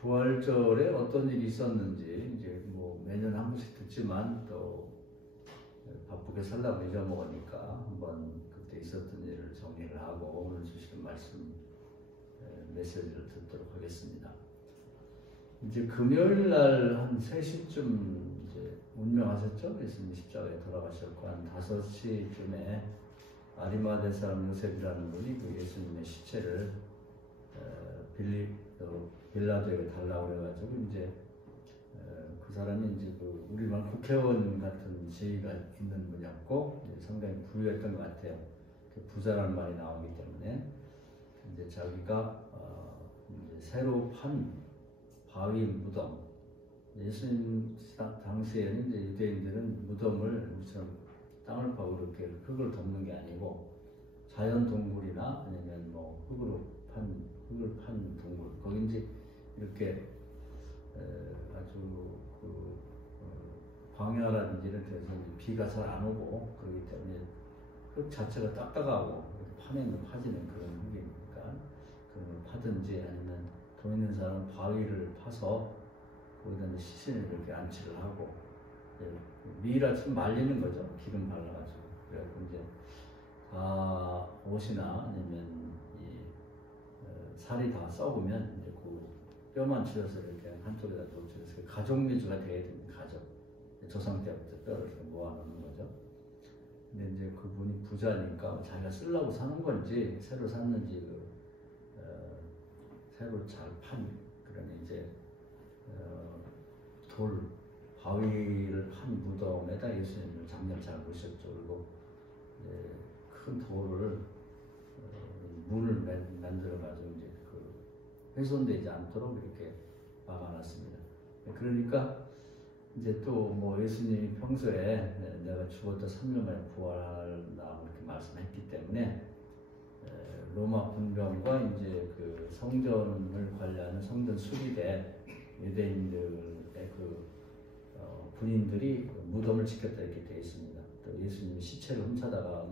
부활절에 어떤 일이 있었는지 이제 뭐 매년 한 번씩 듣지만 또 바쁘게 살다 잊어먹으니까 한번 그때 있었던 일을 정리를 하고 오늘 주시는 말씀 메시지를 듣도록 하겠습니다. 이제 금요일 날 한 3시쯤 이제 운명하셨죠? 예수님 십자가에 돌아가셨고 한 5시쯤에 아리마대 사람 요셉이라는 분이 그 예수님의 시체를 빌라도에게 달라고 그래가지고 이제 그 사람이 이제 그 우리말 국회의원 같은 지위가 있는 분이었고 상당히 부유했던 것 같아요. 부자라는 말이 나오기 때문에 이제 자기가 이제 새로 판 바위 무덤, 예수님 당시에는 이제 유대인들은 무덤을 우리처럼 땅을 파고 이렇게 흙을 덮는 게 아니고 자연 동굴이나 아니면 뭐 흙을 판 동굴 거기 이제 이렇게 아주 그 광야라든지 이런 데서 비가 잘 안 오고 그렇기 때문에 흙 자체가 딱딱하고 파내는 파지는 그런 흙이니까 그런 걸 파든지 아니면 돈 있는 사람은 바위를 파서 거기다 시신을 이렇게 안치를 하고 미라 좀 말리는 거죠. 기름 발라가지고 그래갖고 이제 다 옷이나 아니면 살이 다 썩으면 이제 그 뼈만 치워서 이렇게 한쪽에다 놓쳐서 가족 미주가 돼야 됩니다. 가족 조상 때부터 뼈를 이렇게 모아놓는 거죠. 근데 이제 그분이 부자니까 자기가 쓰려고 사는 건지 새로 샀는지 새로 잘 판 그러니 이제 돌 바위를 판 무덤에다 예수님을 작년 잘 보셨죠. 그리고 큰 돌을 문을 만들어가지고 이제 그 훼손되지 않도록 이렇게 막아놨습니다. 그러니까 이제 또 뭐 예수님이 평소에 내가 죽었다 3년 만에 부활한다 이렇게 말씀했기 때문에 로마 군병과 이제 그 성전을 관리하는 성전 수리대 유대인들의 그 군인들이 무덤을 지켰다 이렇게 되어 있습니다. 또 예수님이 시체를 훔쳐다가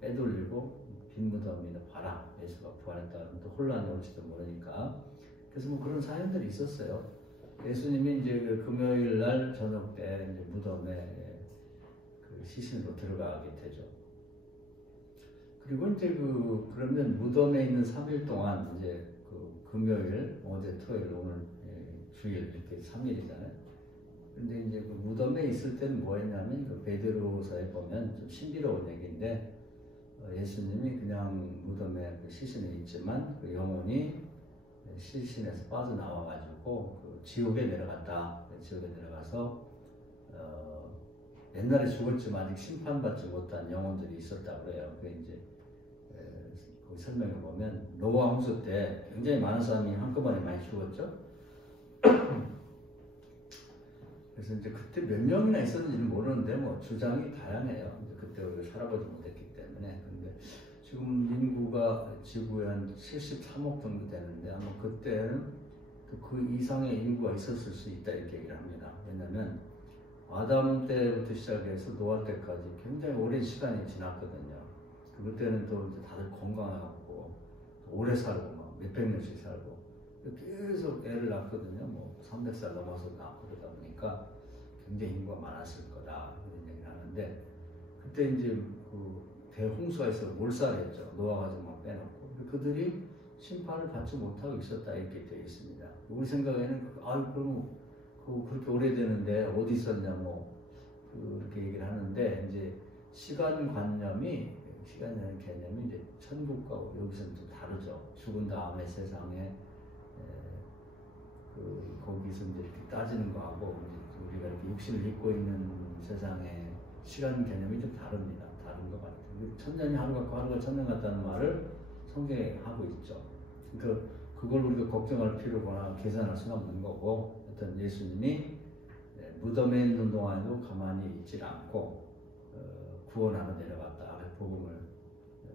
빼돌리고 빈 무덤이나 봐라 예수가 부활했다 또 혼란이 올지도 모르니까 그래서 뭐 그런 사연들이 있었어요. 예수님이 이제 그 금요일 날 저녁 때 이제 무덤에 그 시신으로 들어가게 되죠. 그리고 이제 그러면 무덤에 있는 3일 동안 이제 그 금요일, 어제 토요일, 오늘 주일 이렇게 3일이잖아요. 근데 이제 그 무덤에 있을 때는 뭐 했냐면 그 베드로서에 보면 좀 신비로운 얘기인데 예수님이 그냥 무덤에 그 시신에 있지만 그 영혼이 시신에서 빠져나와가지고 그 지옥에 내려갔다. 지옥에 내려가서 옛날에 죽었지만 아직 심판받지 못한 영혼들이 있었다고 그래요. 그게 이제 그 설명에 보면 노아 홍수 때 굉장히 많은 사람이 한꺼번에 많이 죽었죠. 그래서 이제 그때 몇 명이나 있었는지는 모르는데 뭐 주장이 다양해요. 이제 그때 우리가 살아보지 못했기 때문에. 근데 지금 인구가 지구에 한 73억 정도 되는데 아마 그때는 그 이상의 인구가 있었을 수 있다 이렇게 얘기를 합니다. 왜냐하면 아담 때부터 시작해서 노아 때까지 굉장히 오랜 시간이 지났거든요. 그때는 또 다들 건강하고 오래 살고 막 몇백 년씩 살고 계속 애를 낳거든요. 뭐 300살 넘어서 낳고 그러다 보니까 굉장히 인구가 많았을 거다 이런 얘기를 하는데 그때 이제 그 대홍수가 있어서 몰살했죠. 노아가 좀 빼놓고 그들이 심판을 받지 못하고 있었다 이렇게 되어 있습니다. 우리 생각에는 그럼 그렇게 오래되는데 어디 있었냐 뭐 그렇게 얘기를 하는데 이제 시간이라는 개념이 이제 천국과 여기서는 좀 다르죠. 죽은 다음에 세상에 거기서 이제 이렇게 따지는 거하고 우리가 이렇게 육신을 입고 있는 세상의 시간 개념이 좀 다릅니다. 다른 것 같아요. 천년이 하루 같고 하루가 천년 같다는 말을 성경에 하고 있죠. 그러니까 그걸 우리가 걱정할 필요거나 계산할 수는 없는 거고, 어떤 예수님이 무덤에 있는 동안에도 가만히 있질 않고 구원하러 내려갔다. 복음을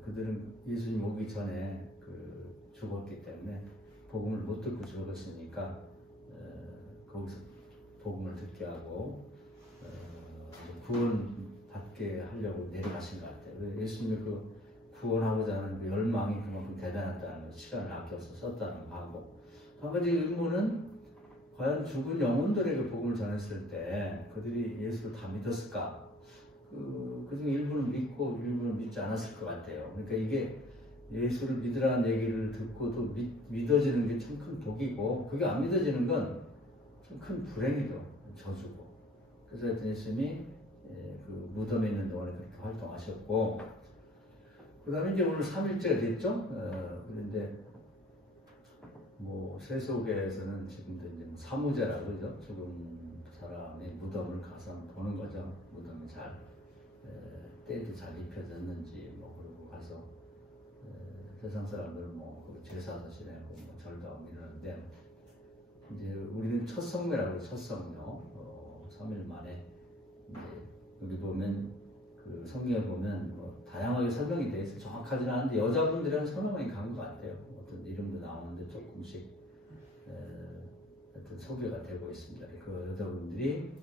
그들은 예수님 오기 전에 죽었기 때문에 복음을 못 듣고 죽었으니까 거기서 복음을 듣게 하고 구원 받게 하려고 내려가신 것 같아요. 예수님이 구원하고자 하는 열망이 그만큼 대단했다는 거, 시간을 아껴서 썼다는 거 하고 한 가지 의문은 과연 죽은 영혼들에게 복음을 전했을 때 그들이 예수를 다 믿었을까? 그중 일부는 믿고 일부는 믿지 않았을 것 같아요. 그러니까 이게 예수를 믿으라는 얘기를 듣고도 믿어지는 게 참 큰 복이고, 그게 안 믿어지는 건 참 큰 불행이죠. 저주고. 그래서 하여튼 예수님이 그 무덤에 있는 동안에 그렇게 활동하셨고, 그 다음에 이제 오늘 3일째가 됐죠. 그런데 뭐 세속에서는 지금도 이제 사무제라고 그러죠. 죽은 사람의 무덤을 가서 보는 거죠. 무덤이 잘 때도 잘 입혀졌는지 뭐 그러고 가서 세상 사람들은 뭐 제사도 지내고 뭐 절도 하고 이러는데, 이제 우리는 첫 성묘라고 첫 성묘 3일 만에 이제 여기 보면 그 성경에 보면 뭐 다양하게 설명이 돼 있어요. 정확하지는 않은데 여자분들이랑 설명이 간 것 같아요. 어떤 이름도 나오는데 조금씩 어떤 소개가 되고 있습니다. 그 여자분들이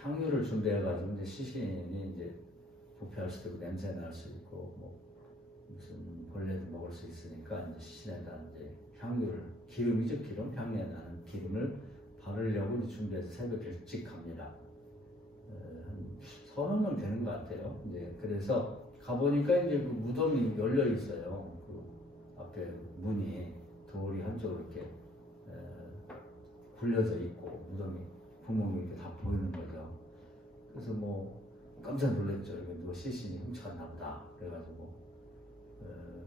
향유를 준비해가지고 이제 시신이 이제 부패할 수도 있고 냄새 날 수 있고 뭐 무슨 벌레도 먹을 수 있으니까 이제 시신에다 이제 향유를, 기름이죠, 기름, 향유에 나는 기름을 바르려고 이제 준비해서 새벽 일찍 갑니다. 한 30명 되는 것 같아요. 이제 그래서 가보니까 이제 그 무덤이 열려 있어요. 그 앞에 문이 돌이 한쪽으로 이렇게 굴려져 있고 무덤이 구멍이 이렇게 다 보이는 거죠. 그래서 뭐 깜짝 놀랐죠. 이게 누가 시신이 훔쳐갔나 보다. 그래가지고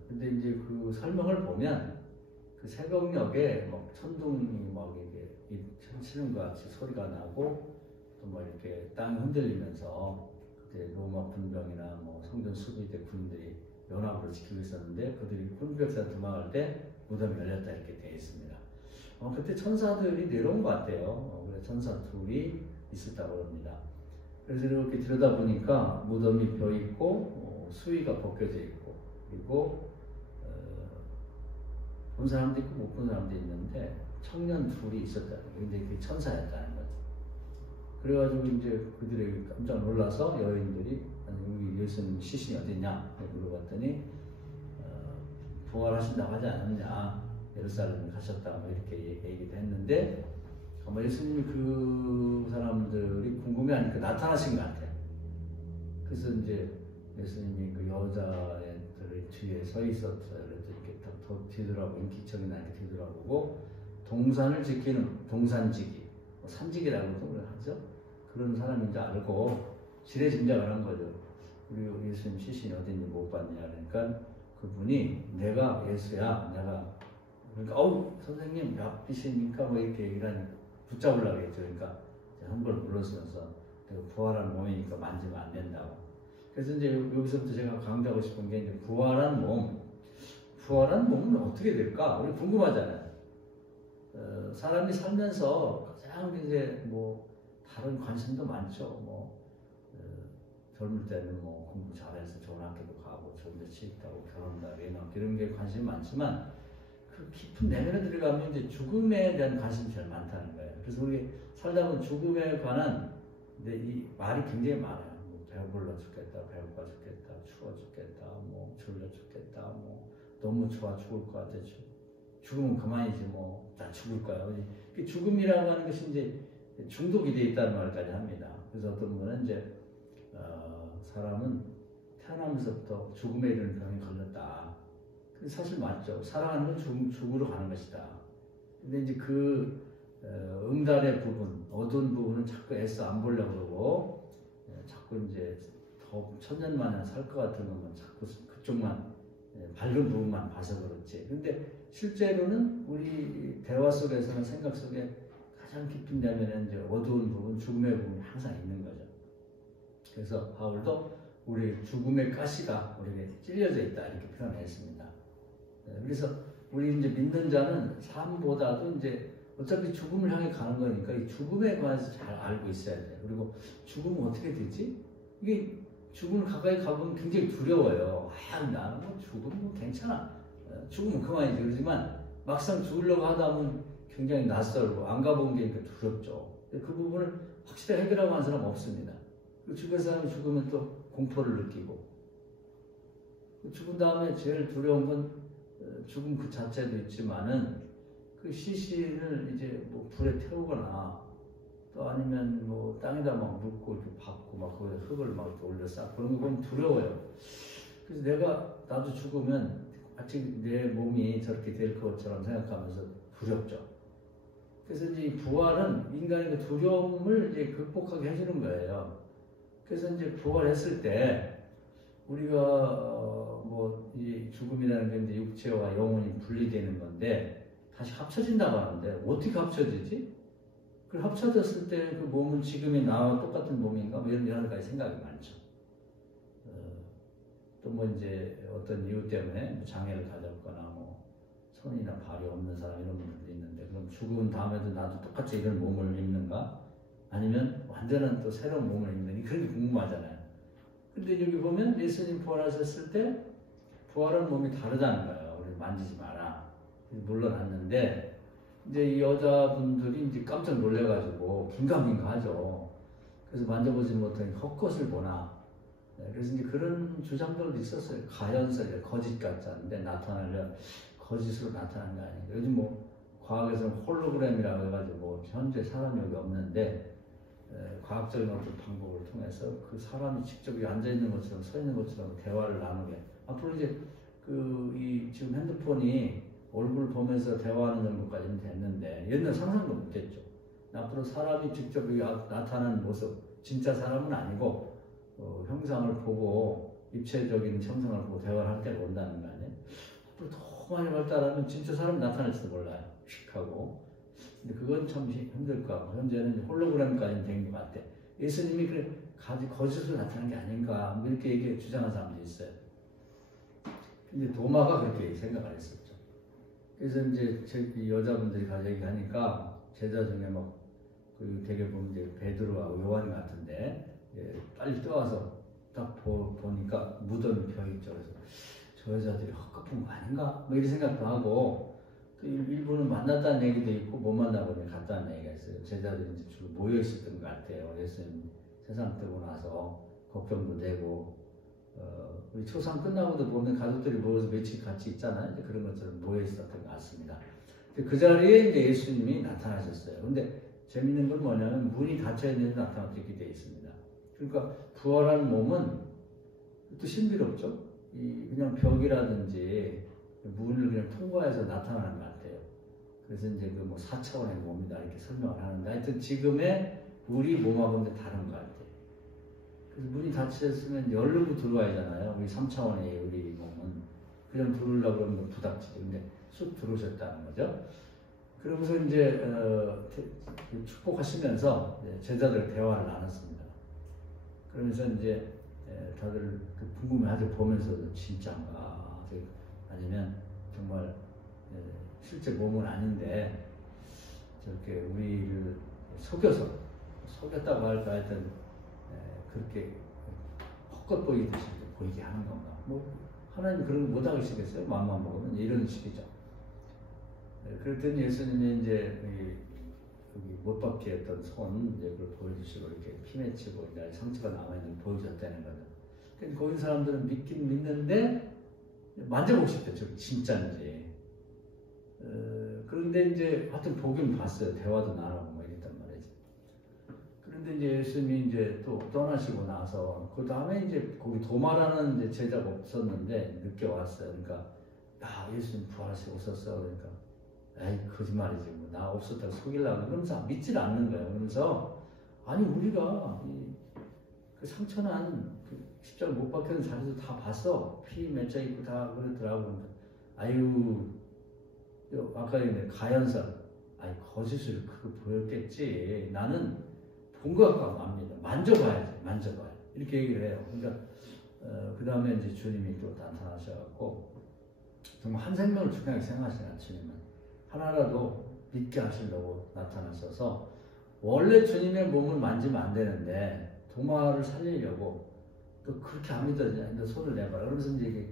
근데 이제 그 설명을 보면 그 새벽녘에 막 천둥이 막 이렇게 치는 것 같이 소리가 나고 또 뭐 이렇게 땅이 흔들리면서 그때 로마 군병이나 뭐 성전 수비대 군들이 연합으로 지키고 있었는데 그들이 군벽산 도망할 때 무덤이 열렸다 이렇게 되어 있습니다. 그때 천사들이 내려온 것 같아요. 그래서 천사 둘이 있었다고 합니다. 그래서 이렇게 들여다보니까 무덤이 벼 있고 수위가 벗겨져 있고 그리고 본 사람도 있고 못 본 사람도 있는데 청년 둘이 있었다는 거예요. 근데 그게 천사였다는 거죠. 그래가지고 이제 그들에게 깜짝 놀라서 여인들이 우리 예수님 시신이 어딨냐 물어봤더니 부활하신다고 하지 않았냐, 예루살렘에 가셨다고 이렇게 얘기도 했는데 아마 예수님이 그 사람들이 궁금해하니까 나타나신 것 같아요. 그래서 이제 예수님이 그 여자애들 뒤에 서 있었어요. 그래서 이렇게 더 뒤돌아보고 기척이 나게 뒤돌아보고 동산을 지키는 동산지기, 산지기라고도 하죠. 그런 사람인 줄 알고 지레짐작을 한 거죠. 우리 예수님 시신이 어딘지 못 봤냐. 그러니까 그분이 내가 예수야, 내가. 그러니까 선생님 몇 빛입니까? 뭐 이렇게 얘기를 하니까 붙잡으려고 했죠. 그러니까 한 번 물러서면서 내가 부활한 몸이니까 만지면 안 된다고. 그래서 이제 여기서부터 제가 강조하고 싶은 게 이제 부활한 몸은 어떻게 될까? 우리 궁금하잖아요. 사람이 살면서 가장 이제 뭐 다른 관심도 많죠. 뭐 젊을 때는 뭐 공부 잘해서 좋은 학교도 가고 좋은 데 취직하고 결혼도 하고 이런 게 관심이 많지만 그 깊은 내면에 들어가면 이제 죽음에 대한 관심이 제일 많다는 거예요. 그래서 우리 살다 보면 죽음에 관한 이 말이 굉장히 많아요. 뭐 배불러 죽겠다, 배고파 죽겠다, 추워 죽겠다, 뭐 졸려 죽겠다, 뭐 너무 좋아 죽을 것 같아. 죽으면 그만이지 뭐 나 죽을 거야. 죽음이라고 하는 것이 이제 중독이 되어 있다는 말까지 합니다. 그래서 어떤 분은 이제 사람은 태어나면서부터 죽음에 이르는 병에 걸렸다. 사실 맞죠. 살아가는 건 죽으러 가는 것이다. 근데 이제 그 응달의 부분, 어두운 부분은 자꾸 애써 안 보려고 그러고 자꾸 이제 더 천년만에 살 것 같은 것만 자꾸 그쪽만 밝은 부분만 봐서 그렇지. 근데 실제로는 우리 대화 속에서는 생각 속에 가장 깊은 내면에 이제 어두운 부분, 죽음의 부분이 항상 있는 거죠. 그래서 바울도 우리 죽음의 가시가 우리에게 찔려져 있다 이렇게 표현했습니다. 그래서 우리 이제 믿는 자는 삶보다도 이제 어차피 죽음을 향해 가는 거니까 이 죽음에 관해서 잘 알고 있어야 돼요. 그리고 죽음은 어떻게 되지? 이게 죽음을 가까이 가보면 굉장히 두려워요. 나는 뭐 죽으면 뭐 괜찮아. 죽으면 그만이지. 그러지만 막상 죽으려고 하다 보면 굉장히 낯설고 안 가본 게 두렵죠. 그 부분을 확실히 해결하고 하는 사람 없습니다. 주변 사람이 죽으면 또 공포를 느끼고 죽은 다음에 제일 두려운 건 죽음 그 자체도 있지만은 그 시신을 이제 뭐 불에 태우거나 또 아니면 뭐 땅에다 막 묻고 밟고 막 거기다 흙을 막 올려 쌓고 그런 거 보면 두려워요. 그래서 내가 나도 죽으면 아직 내 몸이 저렇게 될 것처럼 생각하면서 두렵죠. 그래서 이제 부활은 인간의 그 두려움을 이제 극복하게 해주는 거예요. 그래서 이제 부활했을 때 우리가 뭐 이 죽음이라는 게 이제 육체와 영혼이 분리되는 건데 다시 합쳐진다고 하는데 어떻게 합쳐지지? 그 합쳐졌을 때 그 몸은 지금의 나와 똑같은 몸인가? 뭐 이런 여러 가지 생각이 많죠. 또 뭐 이제 어떤 이유 때문에 뭐 장애를 가졌거나 뭐 손이나 발이 없는 사람 이런 분들도 있는데 그럼 죽은 다음에도 나도 똑같이 이런 몸을 입는가? 아니면 완전한 또 새로운 몸을 입는가? 그런 게 궁금하잖아요. 근데 여기 보면 예수님 부활하셨을 때 부활한 몸이 다르다는 거예요. 우리 만지지 마라. 물러났는데 이제 이 여자분들이 이제 깜짝 놀래가지고 긴가민가 하죠. 그래서 만져보지 못한 헛것을 보나. 네, 그래서 이제 그런 주장들도 있었어요. 가연설, 거짓 같지 않은데 나타나면 거짓으로 나타나는 게 아니고 요즘 뭐 과학에서는 홀로그램이라고 해가지고 뭐 현재 사람이 여기 없는데 과학적인 어떤 방법을 통해서 그 사람이 직접 여기 앉아 있는 것처럼 서 있는 것처럼 대화를 나누게. 앞으로 이제 이 지금 핸드폰이 얼굴 보면서 대화하는 정도까지는 됐는데 옛날 상상도 못했죠. 앞으로 사람이 직접 여기 나타나는 모습, 진짜 사람은 아니고 형상을 보고 입체적인 형상을 보고 대화를 할 때가 온다는 거 아니에요? 앞으로 더 많이 발달하면 진짜 사람이 나타날지도 몰라요. 휙 하고. 근데 그건 참 힘들 것 같고 현재는 홀로그램까지 된 것 같아. 예수님이 그래 거짓으로 나타난 게 아닌가 이렇게 주장하는 사람도 있어요. 근데 도마가 그렇게 생각을 했었죠. 그래서 이제 여자분들이 가서 얘기하니까 제자 중에 그 되게 보면 이제 베드로하고 요한 같은데 빨리 떠와서 딱 보니까 무덤이 펴 있죠. 그래서 저 여자들이 헛갚은 거 아닌가? 뭐 이런 생각도 하고 또 일부는 만났다는 얘기도 있고 못 만나고 갔다는 얘기가 있어요. 제자들이 이제 주로 모여 있었던 것 같아요. 예수님 세상 뜨고 나서 걱정도 되고 우리 초상 끝나고도 보면 가족들이 모여서 며칠 같이 있잖아요. 이제 그런 것처럼 모여 있었던 것 같습니다. 그 자리에 이제 예수님이 나타나셨어요. 근데 재밌는 건 뭐냐면 문이 닫혀 있는데 나타났게 되어 있습니다. 그러니까 부활한 몸은 또 신비롭죠. 그냥 벽이라든지 문을 그냥 통과해서 나타나는 것 같아요. 그래서 이제 그 뭐 4차원의 몸이다 이렇게 설명을 하는데 하여튼 지금의 우리 몸하고는 다른 것 같아요. 그래서 문이 닫혔으면 열고 들어와야잖아요. 우리 3차원의 우리 몸은 그냥 들어오려고 그러면 부닥치죠. 근데 쑥 들어오셨다는 거죠. 그러면서 이제 축복하시면서 제자들 대화를 나눴습니다. 그러면서 이제 다들 궁금해하죠. 보면서도 진짜인가 아니면 정말 실제 몸은 아닌데 저렇게 우리를 속였다고 할까 하여튼 그렇게 헛것 보이듯이 보이게 하는 건가. 뭐 하나님 그런 거 못하시겠어요? 마음만 먹으면 이런 식이죠. 그랬더니 예수님이 이제 여기 못 박혀 했던 손 이제 그걸 보여주시고 이렇게 피 맺히고 이제 상처가 남아있는 걸 보여줬다는 거죠. 그러니까 거기 사람들은 믿긴 믿는데 만져보고 싶대. 저게 진짜인지. 그런데 이제 하여튼 보긴 봤어요. 대화도 나누고 뭐 이랬단 말이지. 그런데 이제 예수님이 이제 또 떠나시고 나서 그 다음에 이제 거기 도마라는 이제 제자가 없었는데 늦게 왔어요. 그러니까 야 예수님 부활하시고 오셨어. 그러니까 에이 거짓말이지 뭐 나 없었다고 속이려고 그러면서 믿질 않는 거예요. 그러면서 아니 우리가 그 상처난 그 십자가 못 박혀는 자리도 다 봤어. 피 맺혀 있고 다 그러더라고. 아유 아까 얘기했는데 가연설 아니 거짓을 그거 보였겠지. 나는 본 것 같고 압니다. 만져봐야 이렇게 얘기를 해요. 그러니까 그 다음에 이제 주님이 또 나타나셔갖고 정말 한 생명을 중요하게 생각하시는 주님은 하나라도 믿게 하시려고 나타나셔서 원래 주님의 몸을 만지면 안 되는데 도마를 살리려고 또 그렇게 안 믿어지냐 손을 내봐라. 그러면서 이제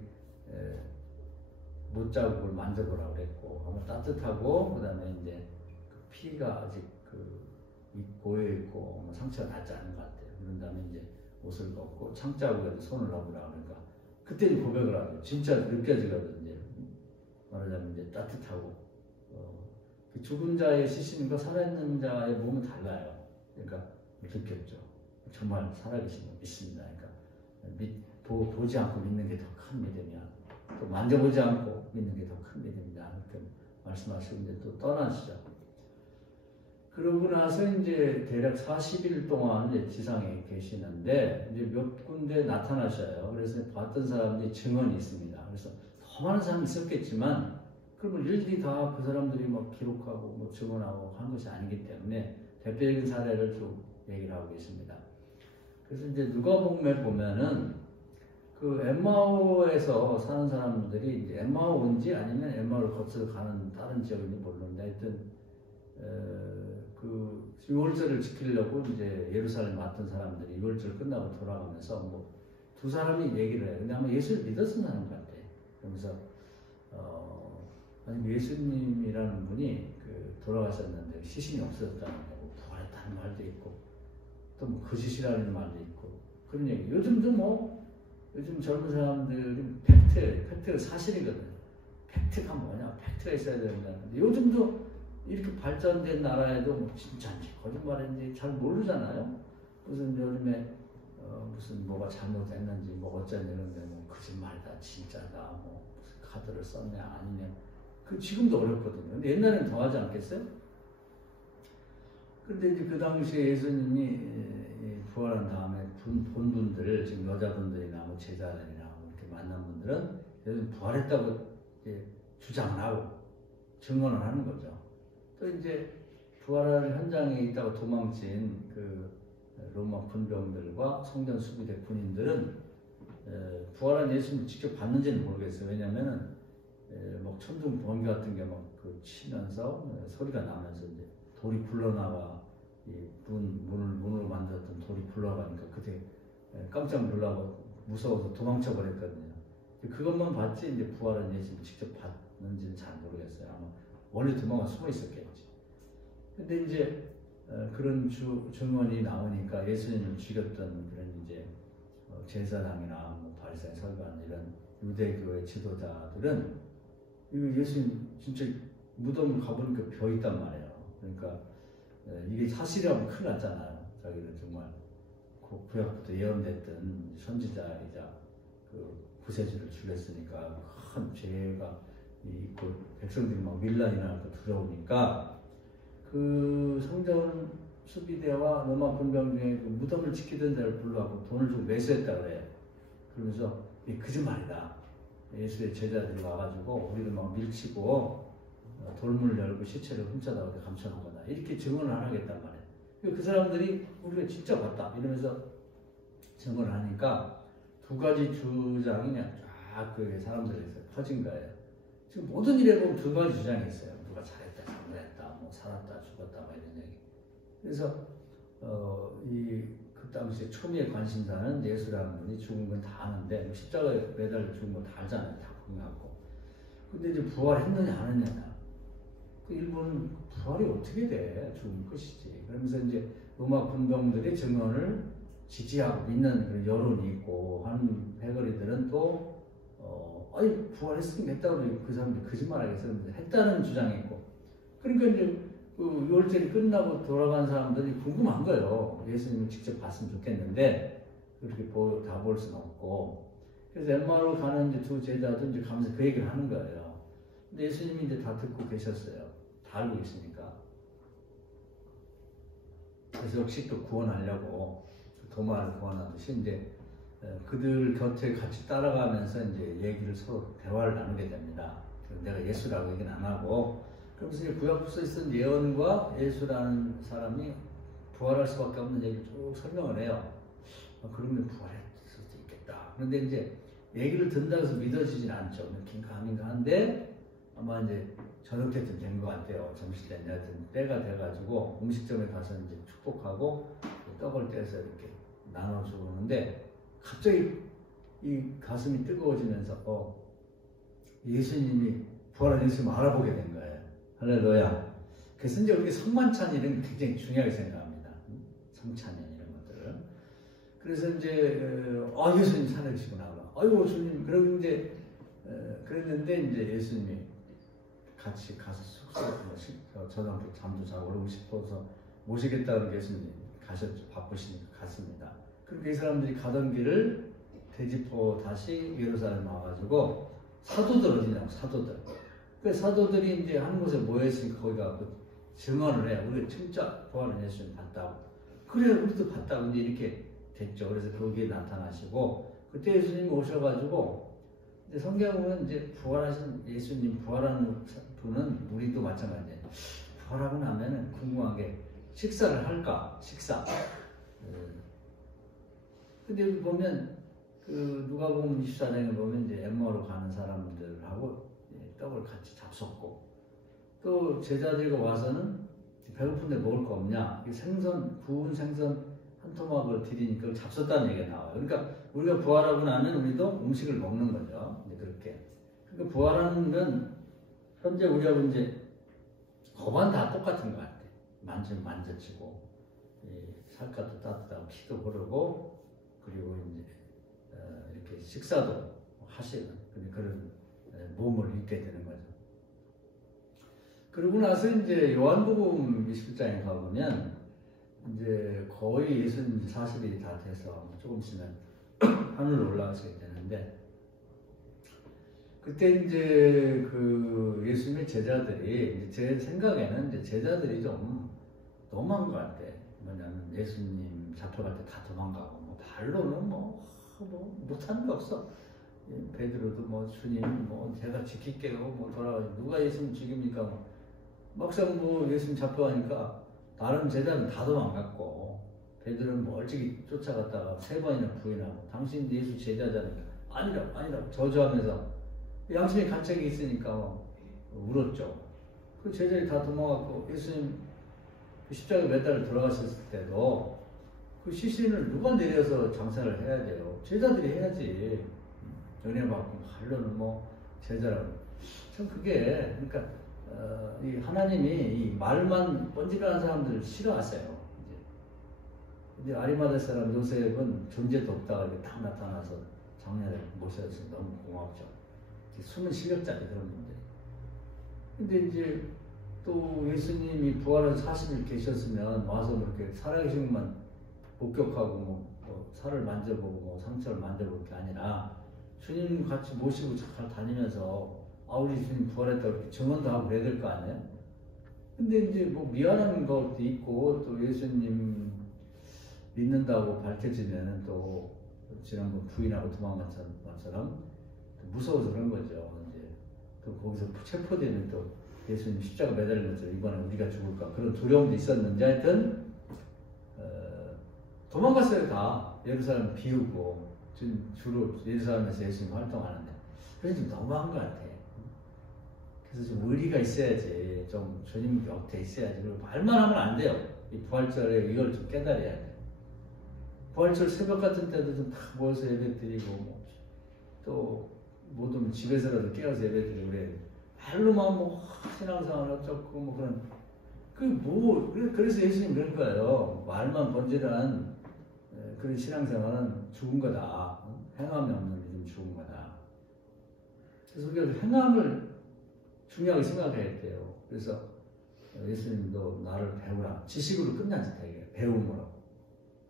못자국을 만져보라고 그랬고 아마 따뜻하고 그 다음에 이제 그 피가 아직 고여있고 상처가 낫지 않은 것 같아요. 그런 다음에 이제 옷을 벗고 창자국에도 손을 넣어보라고 그러니까 그때 고백을 하고 진짜 느껴지거든요. 말하자면 이제 따뜻하고 그 죽은 자의 시신과 살아있는 자의 몸은 달라요. 그러니까 느꼈죠. 정말 살아계신 거 믿습니다. 그러니까 보지 않고 믿는 게 더 큰 믿음이야. 또 만져보지 않고 믿는 게 더 큰 믿음이다. 이렇게 말씀하시고 이제 또 떠나시죠. 그러고 나서 이제 대략 40일 동안 이제 지상에 계시는데 이제 몇 군데 나타나셔요. 그래서 봤던 사람들이 증언이 있습니다. 그래서 더 많은 사람이 있었겠지만 그러면 일일이 다 그 사람들이 막 기록하고 뭐 증언하고 한 것이 아니기 때문에 대표적인 사례를 쭉 얘기를 하고 계십니다. 그래서 이제 누가복음에 보면은 그 엠마오에서 사는 사람들이 이제 엠마오인지 아니면 엠마오를 거쳐서 가는 다른 지역인지 모르는데 하여튼 그 유월절을 지키려고 이제 예루살렘 왔던 사람들이 유월절 끝나고 돌아가면서 뭐 두 사람이 얘기를 해요. 근데 아마 예수를 믿었던 사람 같아. 그러면서 아니 예수님이라는 분이 그 돌아가셨는데 시신이 없어졌다는 거고 부활했다는 말도 있고 또 뭐 거짓이라는 말도 있고 그런 얘기. 요즘도 뭐 요즘 젊은 사람들은 팩트가 사실이거든. 팩트가 뭐냐? 팩트가 있어야 된다. 근데 요즘도 이렇게 발전된 나라에도 뭐 진짜인지 거짓말인지 잘 모르잖아요. 무슨 요즘에 무슨 뭐가 잘못됐는지 뭐 어쩌는데 뭐 거짓말이다 진짜다 뭐 무슨 카드를 썼냐 아니냐 그 지금도 어렵거든요. 근데 옛날에는 더 하지 않겠어요? 근데 이제 그 당시에 예수님이 부활한 다음에 본 분들 지금 여자분들이나 뭐 제자들이나 뭐 이렇게 만난 분들은 예수님 부활했다고 주장을 하고 증언을 하는 거죠. 또 이제 부활하는 현장에 있다가 도망친 그 로마 군병들과 성전 수비대 군인들은 부활한 예수님을 직접 봤는지는 모르겠어요. 왜냐면은 막 천둥 번개 같은 게 막 그 치면서 소리가 나면서 이제 돌이 굴러나가 이 문으로 만들었던 돌이 굴러가니까 그때 깜짝 놀라고 무서워서 도망쳐 버렸거든요. 그것만 봤지 이제 부활한 예수님 직접 봤는지는 잘 모르겠어요. 아마 원래 도망가 숨어 있었겠지. 근데 이제 그런 증언이 나오니까 예수님을 죽였던 그런 이제 제사장이나 뭐 바리새인 서기관 이런 유대교의 지도자들은 이거 예수님 진짜 무덤을 가보니까 벼 있단 말이에요. 그러니까 이게 사실이라면 큰일 났잖아요. 자기는 정말 구약부터 예언됐던 선지자이자 그 구세주를 죽였으니까 큰 죄가 있고 백성들이 막 밀란이 나고 두려우니까 그 성전 수비대와 로마 군병 중에 그 무덤을 지키던 데를 불러가고 돈을 주고 매수했다 그래요. 그러면서 이게 거짓말이다. 예수의 제자들이 와가지고 우리를 막 밀치고 돌문을 열고 시체를 훔쳐다 어디 감춰놓은 거다. 이렇게 증언을 안 하겠단 말이에요. 그 사람들이 우리가 진짜 봤다. 이러면서 증언을 하니까 두 가지 주장이 그냥 쫙 그 사람들에서 퍼진 거예요. 지금 모든 일에 보면 두 가지 주장이 있어요. 누가 잘했다, 잘못했다, 뭐 살았다, 죽었다, 뭐 이런 얘기. 그래서 그 당시에 초미의 관심사는 예수라는 분이 죽은 건 다 아는데 십자가에 매달려 죽은 건 다 알잖아요. 다 공유하고. 근데 이제 부활했느냐 안 했느냐. 그 일본은 부활이 어떻게 돼? 죽은 끝이지. 그러면서 이제 로마 군병들의 증언을 지지하고 믿는 그런 여론이 있고 한 패거리들은 또 아니 부활했으면 했다고 그 사람들이 거짓말하겠어 했다는 주장이 있고 그러니까 이제 그 유월절이 끝나고 돌아간 사람들이 궁금한 거예요. 예수님을 직접 봤으면 좋겠는데 그렇게 다 볼 수는 없고 그래서 엠마오로 가는 이제 두 제자도 이제 가면서 그 얘기를 하는 거예요. 근데 예수님이 이제 다 듣고 계셨어요. 다 알고 있으니까. 그래서 역시 또 구원하려고 도마를 구원하듯이 이제 그들 곁에 같이 따라가면서 이제 얘기를 서로 대화를 나누게 됩니다. 내가 예수라고 얘기는 안 하고 그러면서 이제 구약부서에 쓴 예언과 예수라는 사람이 부활할 수밖에 없는 얘기를 쭉 설명을 해요. 그러면 부활할 수도 있겠다. 그런데 이제 얘기를 듣는다고 해서 믿어지진 않죠. 긴가민가 한데 아마 이제 저녁 때쯤 된 것 같아요. 점심때 하여튼 때가 돼가지고 음식점에 가서 이제 축복하고 떡을 떼서 이렇게 나눠주는데 갑자기 이 가슴이 뜨거워지면서 예수님이 부활한 예수님을 알아보게 된 거예요. 할렐루야. 그래서 이제 우리가 성만찬일은 굉장히 중요하게 생각합니다. 성찬일 이런 것들을. 그래서 이제 예수님 살아계시구나. 아이고 주님. 그러고 이제 그랬는데 이제 예수님이 같이 가서 숙소 저녁 잠도 자고 그러고 싶어서 모시겠다고 예수님 가셨죠. 바쁘시니까 갔습니다. 그렇게 이 사람들이 가던 길을 되짚어 다시 예루살렘 와가지고 사도들 어디냐고 사도들. 그 사도들이 이제 한 곳에 모여있으니까 거기가 증언을 해. 우리가 진짜 부활한 예수님 봤다고. 그래 우리도 봤다고 이제 이렇게 됐죠. 그래서 거기에 나타나시고 그때 예수님이 오셔가지고 이제 성경에 보면 이제 부활하신 예수님 부활한 분은 우리도 마찬가지예요. 부활하고 나면은 궁금한 게 식사를 할까? 식사. 근데 여기 보면 그 누가복음 24장에 보면 이제 엠마오로 가는 사람들하고 떡을 같이 잡섰고 또 제자들과 와서는 배고픈데 먹을 거 없냐? 생선 구운 생선 한 토막을 드리니까 그걸 잡섰다는 얘기가 나와요. 그러니까 우리가 부활하고 나면 우리도 음식을 먹는 거죠. 이제 그렇게. 그러니까 부활하는 건 현재 우리하고 이제 거반 다 똑같은 것 같아. 만져지고 살갗도 따뜻하고 피도 흐르고 그리고 이제 이렇게 식사도 하시는 그런 몸을 입게 되는 거죠. 그러고 나서 이제 요한복음 27장에 가보면 이제 거의 예수님 40일이 다 돼서 조금 있으면 하늘로 올라가시게 되는데 그때 이제 그 예수님의 제자들이 제 생각에는 이제 제자들이 좀 너무한 것 같아. 뭐냐면 예수님 잡혀갈 때 다 도망가고 뭐 발로는 뭐 못하는 거 없어. 베드로도 뭐 주님 뭐 제가 지킬게요 뭐 돌아가서 누가 예수님 죽입니까 뭐. 막상 뭐 예수님 잡혀가니까 다른 제자는 다 도망갔고 베드로는 멀찍이 쫓아갔다가 3번이나 부인하고 당신 예수 제자잖아요. 아니라고 저주하면서 양심의 간척이 있으니까 울었죠. 그 제자들이 다 도망갔고 예수님 그 십자가에 매달려 돌아가셨을 때도 그 시신을 누가 내려서 장사를 해야 돼요? 제자들이 해야지. 은혜 받고 할로는 뭐 제자라고. 참 그게 그러니까 이 하나님이 이 말만 번지르는 사람들을 싫어하세요. 이제 아리마다 사람 요셉은 존재도 없다가 이렇게 딱 나타나서 장례를 모셔서 너무 고맙죠. 숨은 실력자들 그런 분들. 근데 이제 또 예수님이 부활해서 40일 계셨으면 와서 그렇게 살아계신 것만 목격하고 뭐 살을 만져보고 뭐 상처를 만져볼 게 아니라 주님 같이 모시고 잘 다니면서 우리 주님 부활했다고 이렇게 증언도 하고 그래야 될 거 아니에요? 근데 이제 뭐 미안한 것도 있고 또 예수님 믿는다고 밝혀지면 또 지난번 부인하고 도망간 것처럼 무서워서 그런 거죠. 이제 또 거기서 체포되는 또 예수님 십자가 매달린 것처럼 이번에 우리가 죽을까 그런 두려움도 있었는데 하여튼 도망갔어요. 다 예루살렘 비우고 주로 예루살렘에서 예수님 활동하는데 그래서 좀 너무한 것 같아. 그래서 좀 의리가 있어야지. 좀 주님 곁에 있어야지. 그리고 말만 하면 안 돼요. 이 부활절에 이걸 좀 깨달아야 돼. 부활절 새벽 같은 때도 좀 다 모여서 예배 드리고 또 못 오면 집에서라도 깨워서 예배 드리고 그래. 말로만 뭐 신앙생활 어쩌고 뭐 그런 그래서 예수님 그런 거예요. 말만 번지르한 그런 신앙생활은 죽은 거다. 행함이 없는 믿음 죽은 거다. 그래서 우리가 행함을 중요하게 생각해야 돼요. 그래서 예수님도 나를 배우라. 지식으로 끝나지 되게 배움으로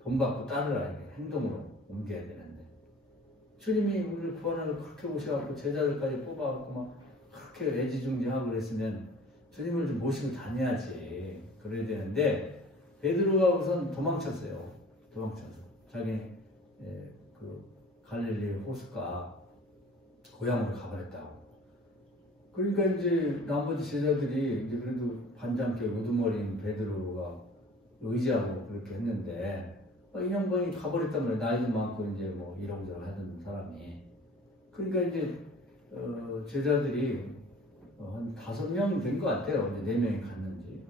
본받고 따르라 이게 행동으로 옮겨야 되는데 주님이 우리를 구원하러 그렇게 오셔갖고 제자들까지 뽑아갖고 막 그렇게 애지중지하고 그랬으면 주님을 좀 모시고 다녀야지. 그래야 되는데 베드로가 우선 도망쳤어요. 도망쳐서 자기 그 갈릴리 호숫가 고향으로 가버렸다고. 그러니까 이제 나머지 제자들이 이제 그래도 반장께 우두머리인 베드로가 의지하고 그렇게 했는데 이 양반이 가버렸단 말이야. 나이도 많고 이제 뭐 이러저러 하던 사람이. 그러니까 이제 제자들이 한 5명 된 것 같아요. 이제 4명이 갔는지.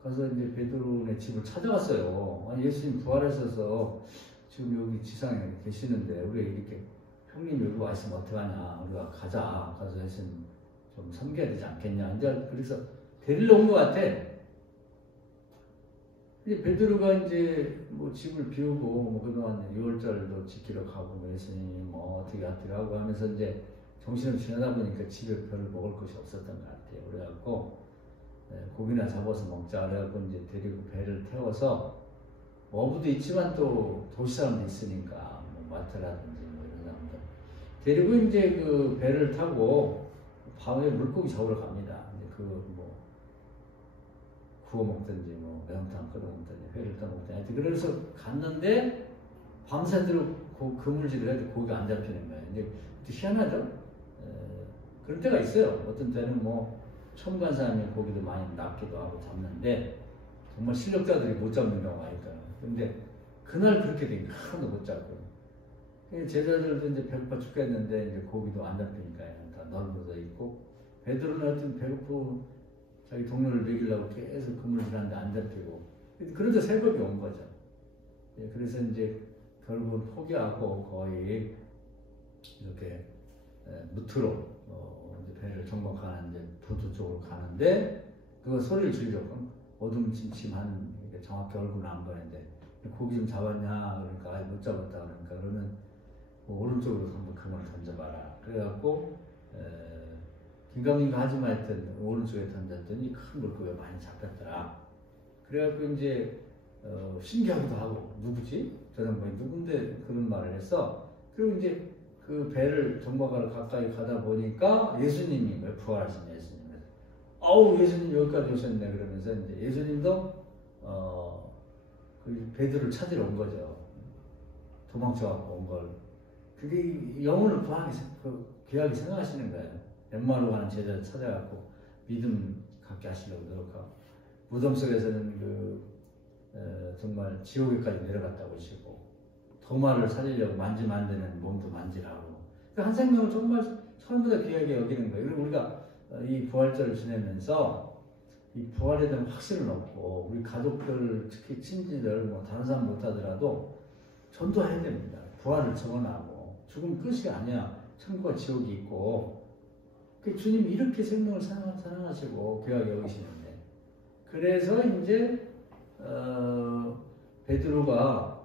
가서 이제 베드로네 집을 찾아갔어요. 예수님 부활하셔서 지금 여기 지상에 계시는데 우리 이렇게 형님 여기 와 있으면 어떡하냐. 우리가 가자. 가서 예수님 좀 섬겨야 되지 않겠냐. 이제 그래서 데리러 온 것 같아. 이제 베드로가 이제 뭐 집을 비우고 뭐 그동안 6월절도 지키러 가고 뭐 예수님 뭐 어떻게 하고 하면서 이제 정신없이 지나다 보니까 집에 별로 먹을 것이 없었던 것 같아요. 그래갖고 고기나 잡아서 먹자 그래갖고 이제 데리고 배를 태워서 어부도 있지만 또 도시 사람도 있으니까 뭐 마트라든지 뭐 이런 사람들 데리고 이제 그 배를 타고 밤에 물고기 잡으러 갑니다. 이제 뭐 구워 먹든지 뭐 매운탕 끓여 먹든지 회를 떠 먹든지 하여튼 그래서 갔는데 밤새도록 그물질을 해도 고기가 안 잡히는 거예요. 이제 희한하죠? 그런 때가 있어요. 어떤 때는 뭐 처음 간 사람이 고기도 많이 낚기도 하고 잡는데 정말 실력자들이 못 잡는 경우가 있어요. 근데 그날 그렇게 되니까 하나도 못 잡고 제자들도 이제 배고파 죽겠는데 이제 고기도 안 잡히니까 다 널브러져 있고 베드로는 하여튼 배고프고 자기 동료를 먹이려고 계속 그물질하는데 안 잡히고 그래도 새벽이 온 거죠. 그래서 이제 결국은 포기하고 거의 이렇게 무트로 배를 정박하는 이제 도도 쪽으로 가는데 그거 소리를 지르죠. 어둠침침한 정확히 얼굴은 안 보이는데 고기 좀 잡았냐 그러니까 못 잡았다 그러니까 그러면 뭐 오른쪽으로 한번 그걸 던져봐라. 그래갖고 긴가민가 하지만 하여튼 오른쪽에 던졌더니 큰 물고기가 많이 잡혔더라. 그래갖고 이제 신기하기도 하고 누구지? 저는 뭐 누군데 그런 말을 했어. 그리고 이제 그 배를 정박하러 가까이 가다 보니까 예수님인 거예요. 부활하신 예수님. 아우 예수님 여기까지 오셨네 그러면서 이제 예수님도 그 베드로를 찾으러 온 거죠. 도망쳐갖고 온 걸. 그게 영혼을 귀하게 생각하시는 거예요. 엠마로 가는 제자를 찾아갖고 믿음 갖게 하시려고 노력하고 무덤 속에서는 정말 지옥에까지 내려갔다 오시고 도마를 살리려고 만지면 안 되는 몸도 만지라고 한 생명을 정말 처음부터 귀하게 여기는 거예요. 그리고 우리가 이 부활절을 지내면서 이 부활에 대한 확신을 얻고 우리 가족들 특히 친지들 뭐 다른 사람 못하더라도 전도해야 됩니다. 부활을 전하고 죽음 끝이 아니야. 천국과 지옥이 있고 주님이 이렇게 생명을 사랑하시고 귀하게 여기시는데 그래서 이제 베드로가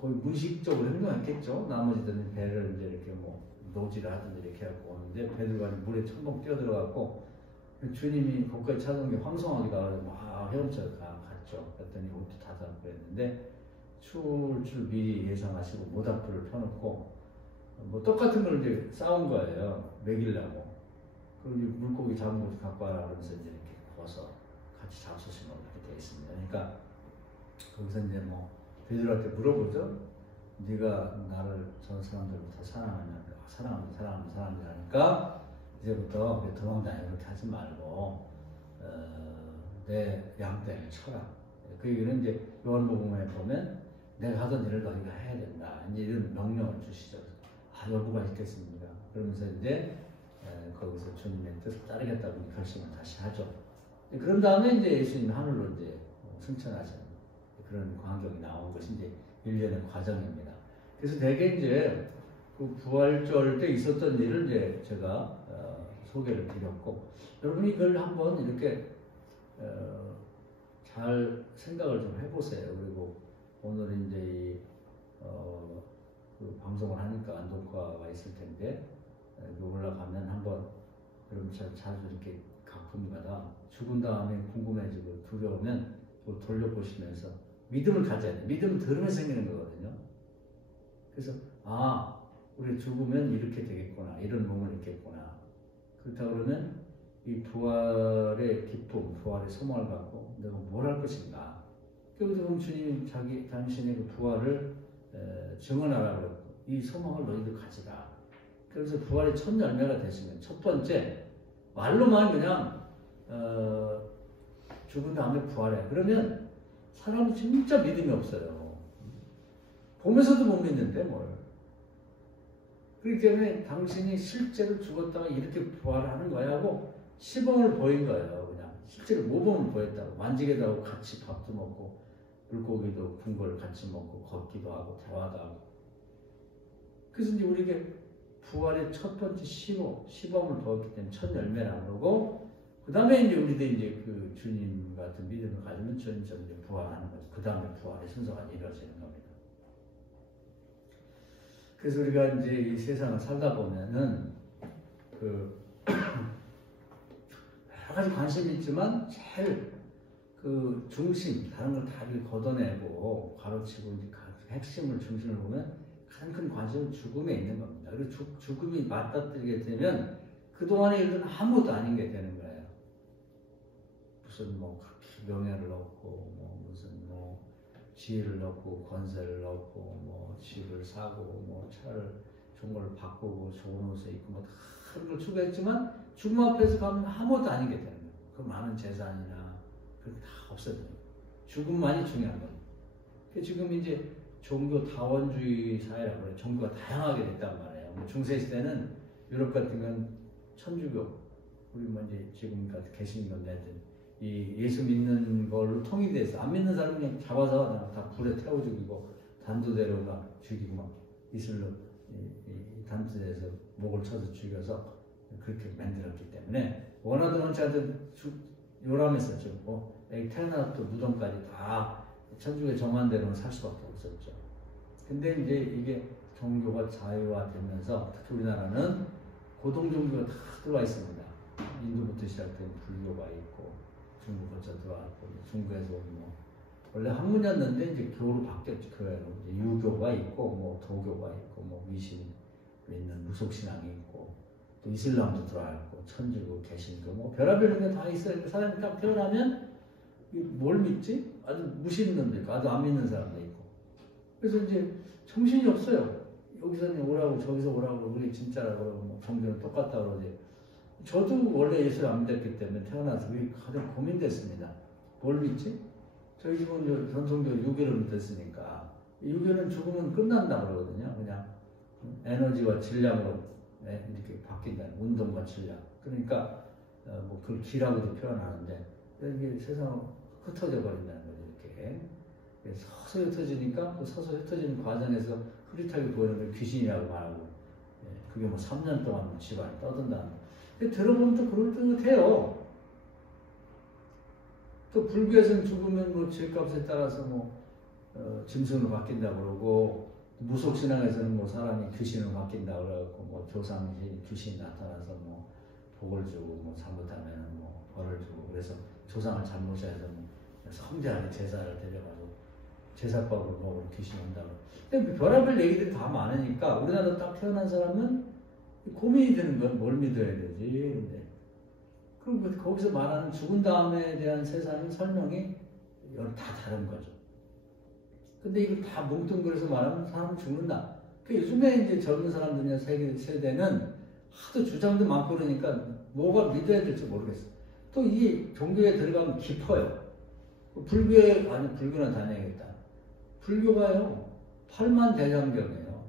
거의 무의식적으로 행동했겠죠. 나머지들은 배를 이제 이렇게 뭐 노지를 하든지 이렇게 하고 오는데 베드로가 물에 첨벙 뛰어들어가고 주님이 거기까지 찾아온 게 황송하기도 하고 막 헤엄쳐 갔죠. 그랬더니 옷도 다 닫고 그랬는데 추울 줄 미리 예상하시고 모닥불을 펴놓고 뭐 똑같은 걸 이제 싸운 거예요. 먹이려고. 그리고 이제 물고기 잡은 것도 갖고 와라 그러면서 이제 이렇게 구워서 같이 잡수시면 이렇게 되어 있습니다. 그러니까 거기서 이제 뭐 베드로한테 물어보죠. 네가 나를 전 사람들부터 사랑하냐? 사랑합니다 하니까 이제부터 도망다니고 이렇게 하지 말고 내 양떼를 쳐라. 그 얘기는 이제 요한복음에 보면 내가 하던 일을 너희가 해야 된다. 이제 이런 명령을 주시죠. 여부가 있겠습니까? 그러면서 이제 거기서 주님의 뜻을 따르겠다고 결심을 다시 하죠. 그런 다음에 이제 예수님이 하늘로 이제 승천하시는 그런 광경이 나온 것이 이제 일련의 과정입니다. 그래서 대개 이제 그 부활절 때 있었던 일을 이제 제가 소개를 드렸고 여러분이 그걸 한번 이렇게 잘 생각을 좀 해보세요. 그리고 오늘 이제 그 방송을 하니까 안동과가 있을 텐데 올라가면 한번 여러분 자주 이렇게 가끔가다 죽은 다음에 궁금해지고 두려우면 또 돌려보시면서 믿음을 가져야 돼요. 믿음은 들으면서 생기는 거거든요. 그래서 우리 죽으면 이렇게 되겠구나. 이런 몸을 입겠구나. 그렇다 그러면 이 부활의 기쁨, 부활의 소망을 갖고 내가 뭘 할 것인가. 그럼 주님 당신의 그 부활을 증언하라고 이 소망을 너희들 가지라. 그래서 부활의 첫 열매가 되시면 첫 번째 말로만 그냥 죽은 다음에 부활해. 그러면 사람이 진짜 믿음이 없어요. 보면서도 못 믿는데 뭘. 그렇기 때문에 당신이 실제로 죽었다가 이렇게 부활하는 거야 하고 시범을 보인 거예요. 그냥 실제로 모범을 보였다고. 만지기도 하고 같이 밥도 먹고 물고기도 군 걸 같이 먹고 걷기도 하고 대화도 하고. 그래서 이제 우리에게 부활의 첫 번째 시범을 보였기 때문에 첫 열매라고 그러고 그 다음에 이제 우리들이 이제 그 주님 같은 믿음을 가지면 점점 이제 부활하는 거죠. 그 다음에 부활의 순서가 이루어지는 겁니다. 그래서 우리가 이제 이 세상을 살다 보면은 그 여러 가지 관심이 있지만 제일 그 중심, 다른 걸 다 걷어내고 가로치고 이제 핵심을 중심을 보면 가장 큰 관심은 죽음에 있는 겁니다. 그리고 죽음이 맞닥뜨리게 되면 그동안의 일은 아무것도 아닌 게 되는 거예요. 무슨 뭐 명예를 얻고 뭐 무슨 뭐 지혜를 얻고 권세를 얻고 뭐 집을 사고 뭐 차를 좋은 걸 바꾸고 좋은 옷을 입고 뭐 다른 걸 추구했지만 죽음 앞에서 가면 아무것도 아닌 게 되는 거예요. 그 많은 재산이나 그게 다 없어져요. 죽음만이 중요한 거예요. 지금 이제 종교 다원주의 사회라고 그래요. 종교가 다양하게 됐단 말이에요. 중세 시대는 유럽 같은 건 천주교, 우리 뭐 이제 지금 같은 개신교 내든 이 예수 믿는 걸로 통일돼서 안 믿는 사람 그냥 잡아서 그냥 다 불에 태워 죽이고 단두대로 막 죽이고 막 이슬로 이 단두대에서 목을 쳐서 죽여서 그렇게 만들었기 때문에 원하든 원치 않든 요람에서 죽고 태어나서 무덤까지 다 천주교 정한 대로는 살 수밖에 없었죠. 근데 이제 이게 종교가 자유화되면서 특히 우리나라는 고동 종교가 다 들어와 있습니다. 인도부터 시작된 불교가 있고 중국 거쳐 들어왔고 중국에서 뭐 원래 학문이었는데 이제 교로 바뀌었죠. 교회로 이제 유교가 있고 뭐 도교가 있고 뭐 미신 믿는 무속 신앙이 있고 또 이슬람도 들어왔고 천주교 개신교 뭐 별의별 게 다 있어요. 그 사람이 딱 태어나면 뭘 믿지? 아주 무신도 있고 아주 안 믿는 사람도 있고 그래서 이제 정신이 없어요. 여기서 오라고 저기서 오라고 우리 진짜라고 그러고 뭐 종교는 똑같다 그러지. 저도 원래 예수를 안 믿었기 때문에 태어나서 그게 가장 고민됐습니다. 뭘 믿지? 저희 집은 전통교 유교를 믿었으니까 유교는 죽으면 끝난다 그러거든요. 그냥 에너지와 질량으로 이렇게 바뀐다. 운동과 질량. 그러니까 뭐 그걸 기라고도 표현하는데 이게 세상은 흩어져 버린다는 거죠. 이렇게 서서히 흩어지니까 그 서서히 흩어지는 과정에서 흐릿하게 보이는 걸 귀신이라고 말하고 그게 뭐 3년 동안 집안에 떠든다는 거. 근데 들어보면 또 그럴듯해요. 또 불교에서는 죽으면 뭐 죄값에 따라서 뭐 짐승으로 바뀐다 그러고 무속 신앙에서는 뭐 사람이 귀신으로 바뀐다 그러고 뭐 조상 귀신이 나타나서 뭐 복을 주고 뭐 잘못하면 뭐 벌을 주고 그래서 조상을 잘못해서 뭐 성대하게 제사를 드려가지고 제사밥을 먹으러 귀신이 온다고. 근데 별의별 얘기들이 다 많으니까 우리나라 딱 태어난 사람은 고민이 되는 건 뭘 믿어야 되지. 근데 그럼 거기서 말하는 죽은 다음에 대한 세상의 설명이 다 다른 거죠. 근데 이걸 다 뭉뚱그려서 말하면 사람은 죽는다. 요즘에 이제 젊은 사람들이나 세대는 하도 주장도 많고 그러니까 뭐가 믿어야 될지 모르겠어요. 또 이 종교에 들어가면 깊어요. 불교는 다녀야겠다. 불교가요, 8만 대장경이에요.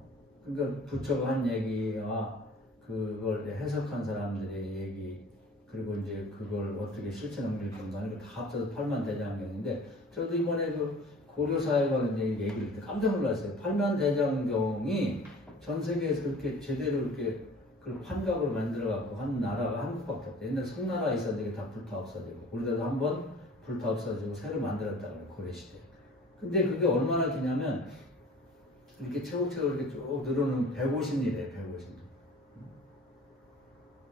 그러니까 부처가 한 얘기와 그걸 해석한 사람들의 얘기, 그리고 이제 그걸 어떻게 실천에 옮길 건가 하는 거 다 합쳐서 8만 대장경인데, 저도 이번에 그 고려사에 관한 얘기를 듣고 깜짝 놀랐어요. 8만 대장경이 전 세계에서 그렇게 제대로 이렇게 그걸 환각으로 만들어갖고 한 나라가 한국밖에 없대. 옛날 송나라 있었는데 다 불타 없어지고, 우리나라도 한번 불타 없어지고 새로 만들었다고 해요, 고려시대. 근데 그게 얼마나 기냐면, 이렇게 채곡채곡 이렇게 쭉 늘어놓으면 150리래요, 150리.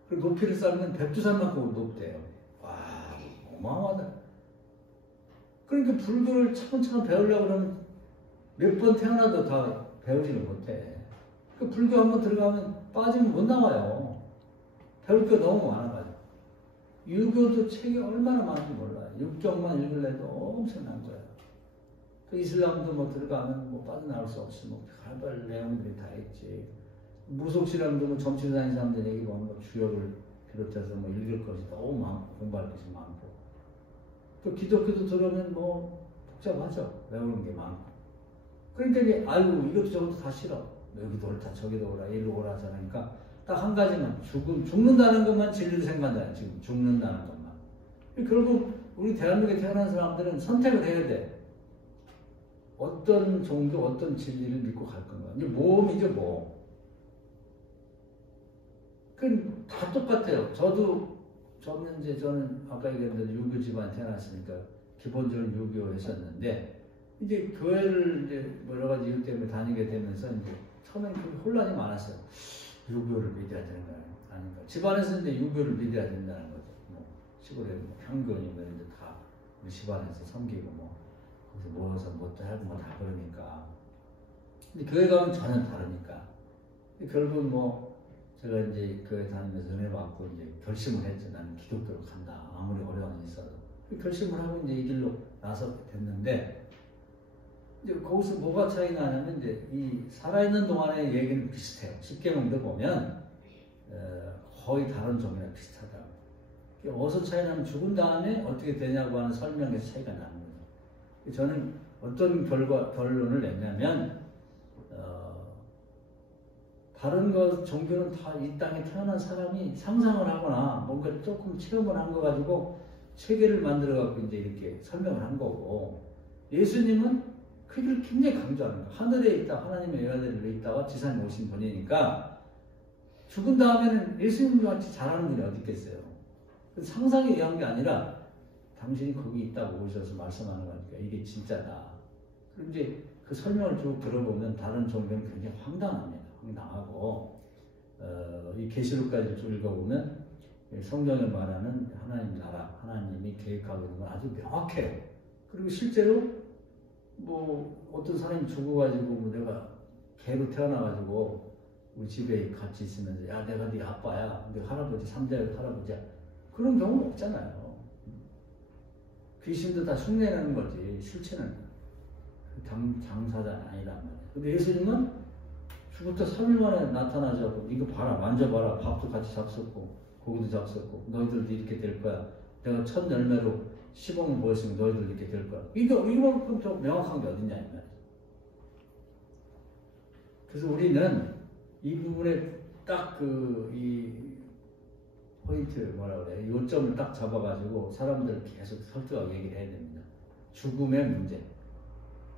그리고 높이를 쌓으면 백두산만큼 높대요. 와, 어마어마하다. 그러니까 불교를 차근차근 배우려고 그러면 몇 번 태어나도 다 배우지를 못해. 그 불교 한번 들어가면 빠지면 못 나와요. 배울 게 너무 많아가지고. 유교도 책이 얼마나 많은지 몰라요. 육경만 읽을래도 엄청난 거예요. 그 이슬람도 뭐 들어가면 뭐 빠져나올 수 없이 뭐 할발 내용들이 다 있지. 무속신앙도 뭐 점치고 다니는 사람들 얘기 보면 뭐 주역을 비롯해서 뭐 읽을 것이 너무 많고 공부할 것이 많고. 또 기독교도 들어오면 뭐 복잡하죠. 외우는 게 많고. 그러니까 이제 아이고 이것도 저것도 다 싫어. 여기도 옳다 저기도 오라 이리로 오라 하니까 딱 한 가지만 죽는다는 것만 진리로 생각한다. 지금 죽는다는 것만. 결국 우리 대한민국에 태어난 사람들은 선택을 해야 돼. 어떤 종교 어떤 진리를 믿고 갈 건가. 이제 모험이죠 뭐. 그 다 똑같아요. 저는 아까 얘기했는데 유교 집안에 태어났으니까 기본적으로 유교에 있었는데 이제 교회를 이제 여러 가지 이유 때문에 다니게 되면서 이제 처음엔 그 혼란이 많았어요. 유교를 믿어야 되는 거 아닌가. 집안에서 이제 유교를 믿어야 된다는 거죠. 뭐 시골에 뭐 향교니면 이제 다 우리 집안에서 섬기고 뭐 거기서 모여서 뭣도 하고 뭐 다 그러니까. 근데 교회 가면 전혀 다르니까. 결국 뭐 제가 이제 교회 다니면서 은혜 받고 이제 결심을 했죠. 나는 기독교로 간다. 아무리 어려움이 있어도. 결심을 하고 이제 이 길로 나서게 됐는데, 이제 거기서 뭐가 차이 나냐면 이제 이 살아있는 동안의 얘기는 비슷해요. 십계명도 보면 거의 다른 종이랑 비슷하다고. 어디서 차이 나면 죽은 다음에 어떻게 되냐고 하는 설명에서 차이가 나는 거죠. 저는 어떤 결론을 냈냐면 다른 것 종교는 다 이 땅에 태어난 사람이 상상을 하거나 뭔가 조금 체험을 한 거 가지고 체계를 만들어 갖고 이제 이렇게 설명을 한 거고, 예수님은 그걸 굉장히 강조하는 거예요. 하늘에 있다, 하나님의 외아들에 있다가 지상에 오신 분이니까 죽은 다음에는 예수님 같이 잘하는 분이 어디 있겠어요. 상상에 의한 게 아니라 당신이 거기 있다고 오셔서 말씀하는 거니까 이게 진짜다. 그럼 이제 그 설명을 쭉 들어보면 다른 종교는 굉장히 황당합니다. 황당하고 이 계시록까지 쭉 읽어보면 성경에 말하는 하나님 나라, 하나님이 계획하고 있는 건 아주 명확해요. 그리고 실제로 뭐 어떤 사람이 죽어가지고 뭐 내가 개로 태어나가지고 우리 집에 같이 있으면서 야 내가 네 아빠야, 네 할아버지, 삼대 할아버지야, 그런 경우 없잖아요. 귀신도 다 흉내내는 거지 실체는 장사자 아니란 말이에요. 근데 예수님은 죽부터 3일 만에 나타나자고 이거 봐라, 만져봐라, 밥도 같이 잡숫고 고기도 잡숫고 너희들도 이렇게 될 거야. 내가 첫 열매로 시범을 보였으면 너희들 이렇게 될 거야. 이거만큼 더 명확한 게 어딨냐 이 말이야. 그래서 우리는 이 부분에 딱 이 포인트 뭐라 그래, 요점을 딱 잡아가지고 사람들 계속 설득하고 얘기를 해야 됩니다. 죽음의 문제.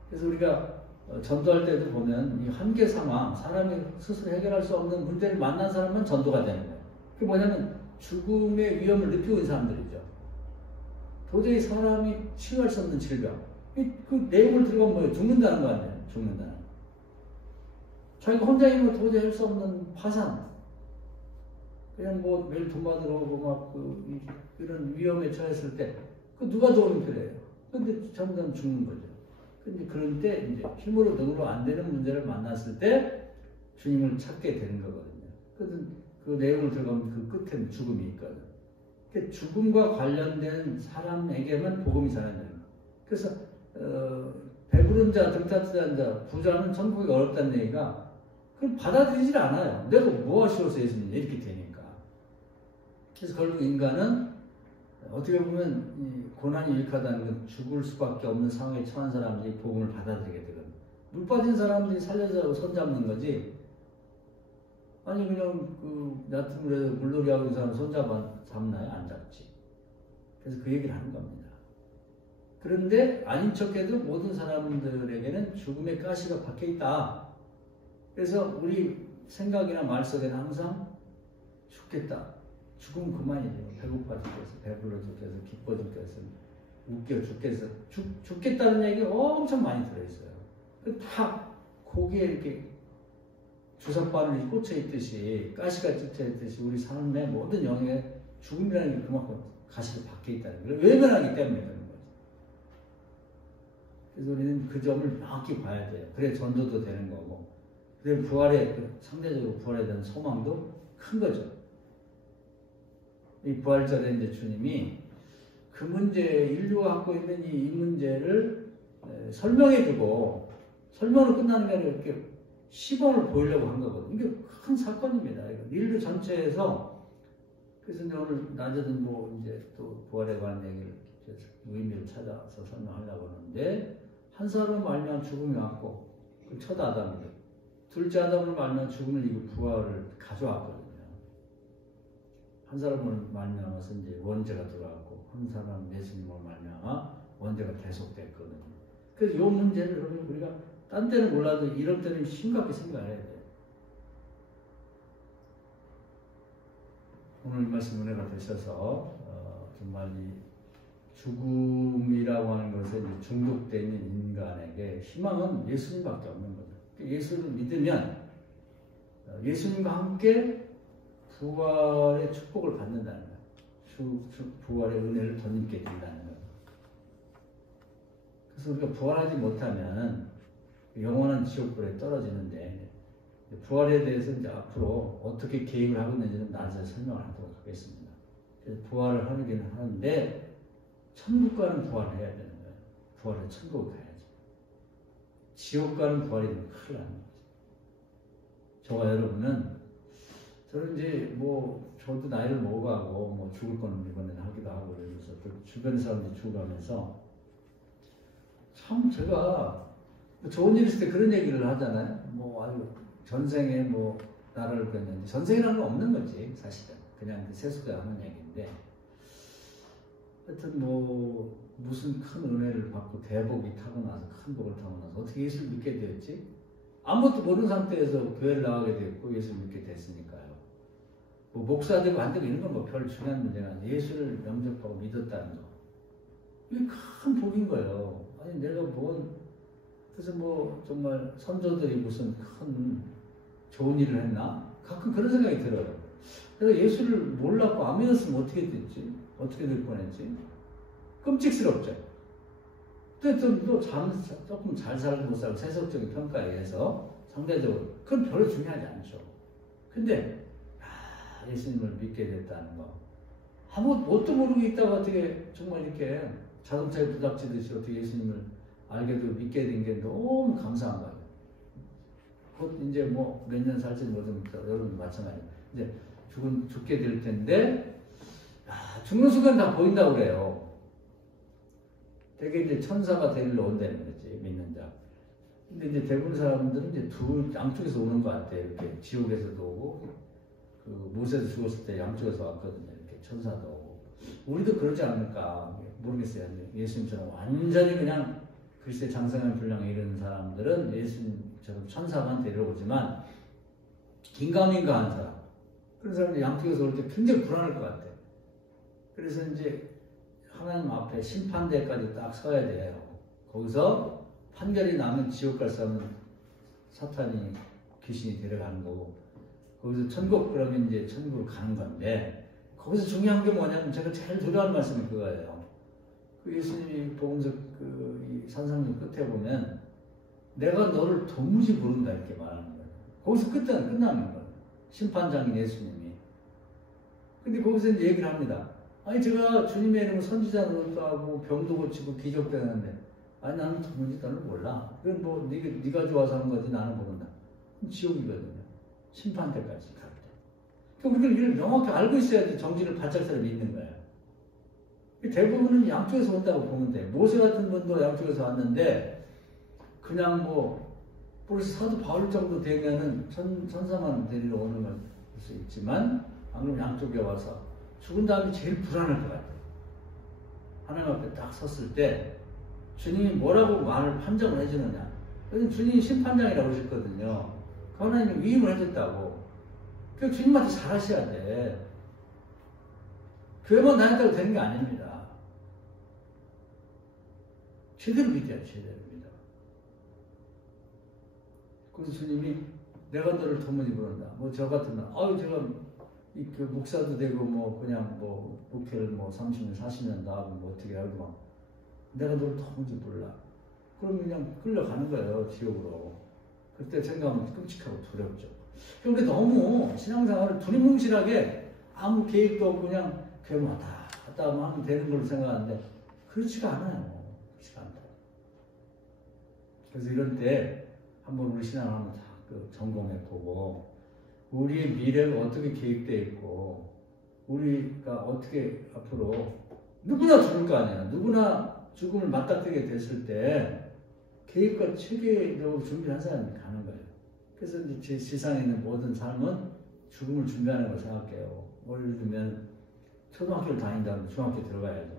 그래서 우리가 전도할 때도 보면 이 한계 상황, 사람이 스스로 해결할 수 없는 문제를 만난 사람만 전도가 되는 거예요. 그게 뭐냐면 죽음의 위험을 느끼고 있는 사람들이죠. 도저히 사람이 치유할 수 없는 질병. 그 내용을 들어가면 뭐예요? 죽는다는 거 아니에요? 죽는다는. 자기가 혼자 있는 거 도저히 할 수 없는 파산. 그냥 뭐 매일 돈 받으러 오고 막 이런 위험에 처했을 때 그 누가 도움이 필요해요? 근데 점점 죽는 거죠. 근데 그럴 때 이제 힘으로 능으로 안 되는 문제를 만났을 때 주님을 찾게 되는 거거든요. 그래서 그 내용을 들어가면 그 끝에는 죽음이 있거든요. 그러니까 죽음과 관련된 사람에게만 복음이 전해지는 거예요. 그래서 배부른 자, 등딱지한 자, 부자는 천국이 어렵다는 얘기가 그걸 받아들이질 않아요. 내가 뭐 하시어서 예수님 이렇게 되니까. 그래서 결국 인간은 어떻게 보면 이 고난이 유익하다는 건 죽을 수밖에 없는 상황에 처한 사람들이 복음을 받아들이게 되거든요. 물 빠진 사람들이 살려서 손잡는 거지. 아니 그냥 그 얕은 물에서 물놀이 하고 있는 사람 손잡나요? 안 잡지. 그래서 그 얘기를 하는 겁니다. 그런데 아닌 척해도 모든 사람들에게는 죽음의 가시가 박혀 있다. 그래서 우리 생각이나 말 속에는 항상 죽겠다. 죽으면 그만이죠. 배고파 죽겠어, 배불러 죽겠어, 기뻐 죽겠어, 웃겨 죽겠어. 죽겠다는 얘기 엄청 많이 들어있어요. 다 거기에 이렇게 주석바늘이 꽂혀 있듯이, 가시가 꽂혀 있듯이 우리 삶의 모든 영역에 죽음이라는 게 그만큼 가시가 박혀 있다는 거예요. 외면하기 때문에 그런 거죠. 그래서 우리는 그 점을 명확히 봐야 돼요. 그래 전도도 되는 거고, 그래 상대적으로 부활에 대한 소망도 큰 거죠. 이 부활절에 이제 주님이 그 문제, 인류가 갖고 있는 이 문제를 설명해주고, 설명으로 끝나는 게 아니라 이렇게 시범을 보이려고 한 거거든요. 이게 큰 사건입니다. 인류 전체에서. 그래서 이제 오늘 낮에도 뭐 이제 또 부활에 관한 얘기를 의미를 찾아서 설명하려고 하는데, 한 사람을 말면 죽음이 왔고, 그 첫 아담이죠. 둘째 아담을 말면 죽음을 이고 부활을 가져왔거든요. 한 사람을 말미암아서 이제 원죄가 들어왔고, 한 사람 예수님을 말미암아 원죄가 계속됐거든요. 그래서 이 문제를 우리가 딴 때는 몰라도 이럴 때는 심각히 생각해야 돼요. 오늘 이 말씀 은혜가 되셔서 정말 이 죽음이라고 하는 것에 중독되어 있는 인간에게 희망은 예수님밖에 없는 거죠. 예수를 믿으면 예수님과 함께 부활의 축복을 받는다는 거예요. 부활의 은혜를 덧입게 된다는 거예요. 그래서 우리가 부활하지 못하면 영원한 지옥불에 떨어지는데, 부활에 대해서 이제 앞으로 어떻게 개입을 하고 있는지는 나중에 설명을 하도록 하겠습니다. 그래서 부활을 하긴 하는데 천국 가는 부활을 해야 되는 거예요. 부활은 천국을 가야지. 지옥 가는 부활이 되면 큰일 나는 거죠. 저와 여러분은, 저는 이제 저도 나이를 먹어가고 죽을 거는 이번에는 하기도 하고 그러면서 또 주변 사람들이 죽어가면서 참 제가 좋은 일 있을 때 그런 얘기를 하잖아요. 아주 전생에 나라를 구했는데, 전생이라는 건 없는 거지 사실은. 그냥 세속에 하는 얘기인데, 하여튼 무슨 큰 은혜를 받고 대복이 타고 나서, 큰 복을 타고 나서 어떻게 예수를 믿게 되었지? 아무것도 모르는 상태에서 교회를 나가게 됐고 예수를 믿게 됐으니까요. 목사 되고 안 되고 이런 건 별 중요한 문제가 아니에요. 예수를 영접하고 믿었다는 거, 이게 큰 복인 거예요. 아니 내가 그래서 정말 선조들이 무슨 큰 좋은 일을 했나? 가끔 그런 생각이 들어요. 내가 예수를 몰랐고 안 믿었으면 어떻게 됐지? 어떻게 될 뻔했지? 끔찍스럽죠. 근데 또 조금 잘 살고 못 살고 세속적인 평가에 의해서 상대적으로 그건 별로 중요하지 않죠. 근데 예수님을 믿게 됐다는 거, 뭣도 모르고 있다가 어떻게 정말 이렇게 자동차에 부닥치듯이 어떻게 예수님을 알게도 믿게 된 게 너무 감사한 거예요. 곧 이제 몇 년 살지 모르면 여러분 마찬가지예요. 이제 죽게 될 텐데, 죽는 순간 다 보인다고 그래요. 되게 이제 천사가 데리러 온다는 거지, 믿는 자. 근데 이제 대부분 사람들은 이제 양쪽에서 오는 것 같아요. 이렇게 지옥에서도 오고, 모세도 죽었을 때 양쪽에서 왔거든요. 이렇게 천사도 오고. 우리도 그러지 않을까 모르겠어요. 예수님처럼 완전히 그냥 글쎄 장성한 분량에 이르는 사람들은 예수님처럼 천사만 데려오지만, 긴가민가한 사람, 그런 사람들이 양쪽에서 올 때 굉장히 불안할 것 같아요. 그래서 이제 하나님 앞에 심판대까지 딱 서야 돼요. 거기서 판결이 나면 지옥 갈 사람은 사탄이, 귀신이 데려가는 거고, 거기서 천국, 그러면 이제 천국으로 가는 건데, 거기서 중요한 게 뭐냐면 제가 제일 두려워하는 말씀이 그거예요. 예수님이 복음서 이 산상용 끝에 보면 내가 너를 도무지 모른다 이렇게 말하는 거예요. 거기서 끝나는 거예요. 심판장인 예수님이. 근데 거기서 이제 얘기를 합니다. 아니 제가 주님의 이름으로 선지자 노릇도 하고 병도 고치고 기적도 했는데, 아니 나는 도무지 너를 몰라. 그건 네가 좋아서 하는 거지 나는 모른다. 그럼 지옥이거든요. 심판 때까지 갈 때. 그러니까 우리가 이걸 명확히 알고 있어야지 정신을 바짝 차려 믿는 거예요. 대부분은 양쪽에서 온다고 보면 돼. 모세 같은 분도 양쪽에서 왔는데, 그냥 벌써 사도 바울 정도 되면은 천사만 데리러 오는 걸 볼 수 있지만, 안 그러면 양쪽에 와서 죽은 다음에 제일 불안할 것 같아요. 하나님 앞에 딱 섰을 때 주님이 뭐라고 판정을 해주느냐. 그래서 주님이 심판장이라고 하셨거든요. 하나님이 위임을 해줬다고. 그러니까 주님한테 잘하셔야 돼. 교회만 다녔다고 되는 게 아닙니다. 제대로 믿어야 제대로 믿어. 그래서 주님이 내가 너를 도무지 모른다. 저 같은 날, 제가 목사도 되고 그냥 목회를 30년 40년 나하고 어떻게 하고 내가 너를 도무지 몰라. 그럼 그냥 끌려가는 거예요, 지옥으로. 그때 생각하면 끔찍하고 두렵죠. 근데 너무 신앙생활을 두리뭉실하게 아무 계획도 없고 그냥 교회만 왔다 갔다 하면 되는 걸로 생각하는데, 그렇지가 않아요. 그렇지가 않다. 그래서 이런 때 한번 우리 신앙을 한번 다 점검해 보고, 우리의 미래가 어떻게 계획되어 있고, 우리가 어떻게 앞으로, 누구나 죽을 거 아니에요. 누구나 죽음을 맞닥뜨리게 됐을 때 계획과 체계적으로 준비한 사람이 가는 거예요. 그래서 이제 제 세상에 있는 모든 삶은 죽음을 준비하는 걸 생각해요. 예를 들면 초등학교를 다닌다면 중학교 들어가야죠.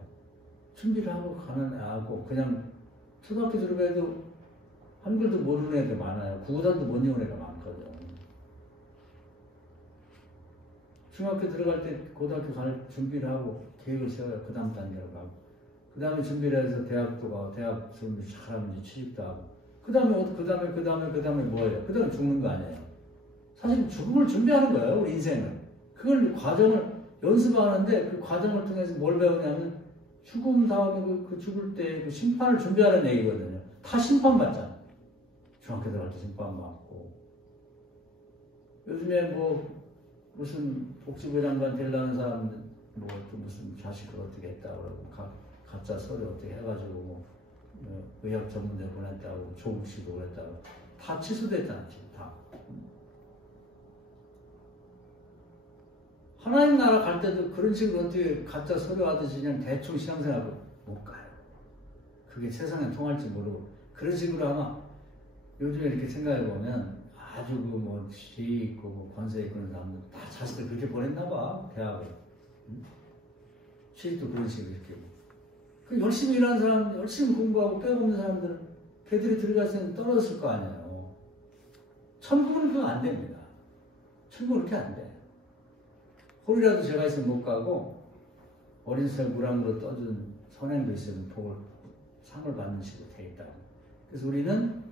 준비를 하고 가는 애하고, 그냥 초등학교 들어가도 한글도 모르는 애들 많아요. 구구단도 못 외우는 애가 많거든. 중학교 들어갈 때 고등학교 갈 준비를 하고 계획을 세워야 그 다음 단계로 가고, 그 다음에 준비를 해서 대학도 가고, 대학 준비 잘하면 취직도 하고, 그 다음에 뭐예요? 그 다음에 죽는 거 아니에요. 사실 죽음을 준비하는 거예요, 우리 인생은. 그걸 과정을 연습하는데 그 과정을 통해서 뭘 배우냐면 죽음 다음에 그 죽을 때 그 심판을 준비하는 얘기거든요. 다 심판받잖아요. 중학교 들어갈 때 심판받고. 요즘에 뭐 무슨 복지부 장관 되려는 사람들 뭐 또 무슨 자식을 어떻게 했다고 그러고 가짜 서류 어떻게 해가지고 뭐 의학 전문대 보냈다고 조국시도 그랬다고 다 취소됐잖아 지금 다. 하나님 나라 갈 때도 그런 식으로 어떻게 가짜 서류 하듯이 그냥 대충 신앙생활하고 못 가요. 그게 세상에 통할지 모르고 그런 식으로 아마 요즘에 이렇게 생각해 보면 아주 그 뭐 지혜 있고 뭐 권세 있고 그런 사람들 다 자식들 그렇게 보냈나 봐 대학을. 취직도 그런 식으로 이렇게. 그 열심히 일하는 사람, 열심히 공부하고 빼먹는 사람들은 걔들이 들어갔으면 떨어졌을 거 아니에요. 천국은 그거 안 됩니다. 천국은 그렇게 안 돼. 홀이라도 제가 있으면 못 가고 어린 시절 무랑으로 떠준 선행도 있으면 복을 상을 받는 식으로 돼 있다. 그래서 우리는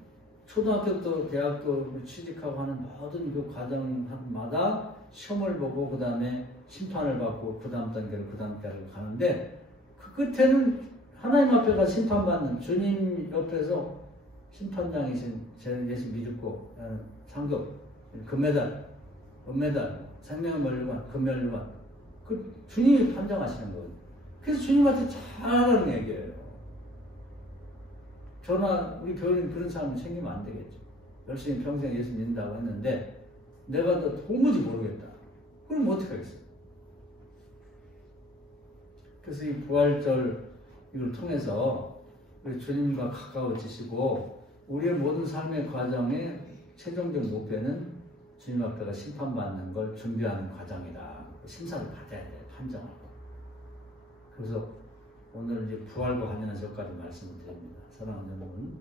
초등학교부터 대학교 취직하고 하는 모든 그 과정마다 시험을 보고 그 다음에 심판을 받고 그 다음 단계로 그 다음 단계로 가는데 그 끝에는 하나님 앞에 가 심판받는 주님 옆에서 심판장이신 제 예수 믿고 상급 금메달, 은메달, 생명의 면류관, 금면류관 그 주님이 판정하시는 거예요. 그래서 주님한테 잘하는 얘기예요. 저나 우리 교인 그런 사람을 챙기면 안 되겠죠. 열심히 평생 예수 믿는다고 했는데 내가 더 도무지 모르겠다. 그럼 어떻게 하겠어요? 그래서 이 부활절 이걸 통해서 우리 주님과 가까워지시고 우리의 모든 삶의 과정의 최종적 목표는 주님 앞에가 심판받는 걸 준비하는 과정이다. 심사를 받아야 돼요. 판정하고. 그래서 오늘 이제 부활과 관련해서 여기까지 말씀을 드립니다. 사랑하는 여러분,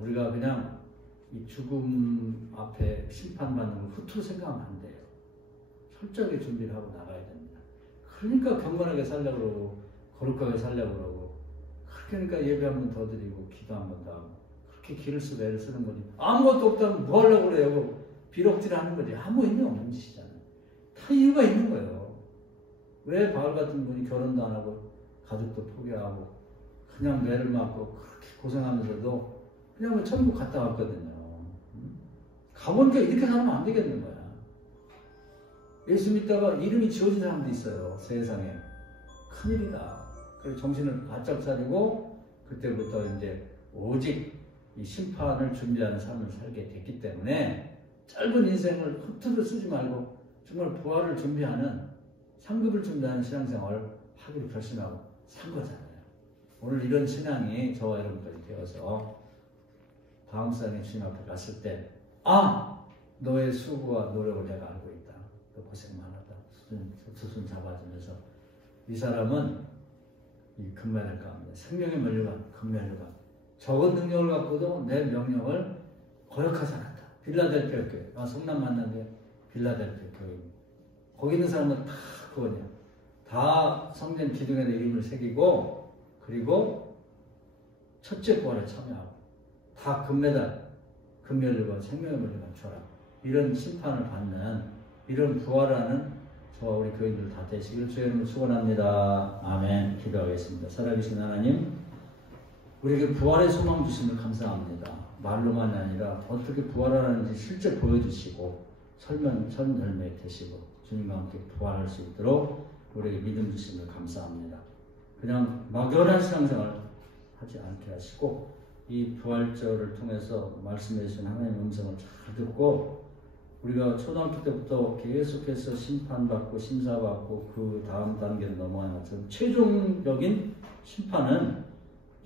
우리가 그냥 이 죽음 앞에 심판받는 걸 후투로 생각하면 안 돼요. 철저하게 준비를 하고 나가야 됩니다. 그러니까 경건하게 살려고 그러고 거룩하게 살려고 그러고 그러니까 예배 한 번 더 드리고 기도 한 번 더 하고 그렇게 길을 쓰고 애를 쓰는 거지. 아무것도 없다면 뭐 하려고 그래요? 비록질 하는 거지. 아무 의미 없는 짓이잖아요. 다 이유가 있는 거예요. 왜 바울 같은 분이 결혼도 안 하고 가족도 포기하고 그냥 매를 맞고 그렇게 고생하면서도 그냥 천국 갔다 왔거든요. 가보니까 이렇게 살면 안 되겠는 거야. 예수 믿다가 이름이 지워진 사람도 있어요. 세상에. 큰일이다. 그래서 정신을 바짝 차리고 그때부터 이제 오직 이 심판을 준비하는 삶을 살게 됐기 때문에 짧은 인생을 허투루 쓰지 말고 정말 부활을 준비하는 상급을 준비하는 신앙생활을 하기로 결심하고 산 거잖아요. 오늘 이런 신앙이 저와 여러분까지 되어서 다음 생에 주님 앞에 갔을 때 너의 수고와 노력을 내가 알고 있다. 너 고생 많았다. 수순 잡아주면서 이 사람은 이 금메달 가운데 생명의 면류관, 금면류관 적은 능력을 갖고도 내 명령을 거역하지 않았다. 빌라델피아 교회, 성남 만나게 빌라델피아 교회 거기 있는 사람은 다 그거냐. 다 성전 기둥에 내 이름을 새기고 그리고 첫째 부활에 참여하고 다 금메달, 금면류관, 생명의 면류관 줘라. 이런 심판을 받는 이런 부활하는 저와 우리 교인들 다 되시길 주의 이름으로 축원합니다. 아멘. 기도하겠습니다. 살아계신 하나님, 우리에게 부활의 소망 주심을 감사합니다. 말로만이 아니라 어떻게 부활하는지 실제 보여주시고 설명에 되시고 주님과 함께 부활할 수 있도록 우리에게 믿음 주심을 감사합니다. 그냥 막연한 신앙생활 하지 않게 하시고 이 부활절을 통해서 말씀해 주신 하나님의 음성을 잘 듣고 우리가 초등학교 때부터 계속해서 심판받고 심사받고 그 다음 단계로 넘어가는 것처럼 최종적인 심판은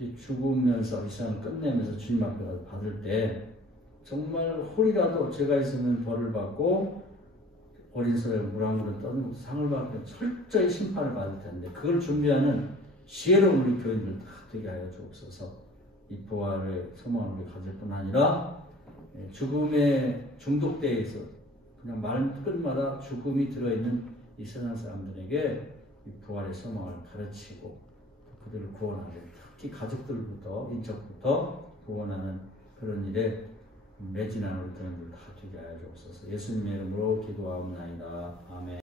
이제 죽으면서 이 세상을 끝내면서 주님 앞에 가서 받을 때 정말 홀이라도 죄가 있으면 벌을 받고 어린 소리에 무랑무랑 떠는 것도 상을 받고 철저히 심판을 받을 텐데 그걸 준비하는 지혜로운 우리 교인들 다 되게 하여 주옵소서. 이 부활의 소망을 우리 가질 뿐 아니라 죽음에 중독되어 있어 그냥 말끝마다 죽음이 들어있는 이 세상 사람들에게 이 부활의 소망을 가르치고 그들을 구원하는 특히 가족들부터 인적부터 구원하는 그런 일에 매진하는 우리 등들 다 되게 하여 주옵소서. 예수님의 이름으로 기도하옵나이다. 아멘.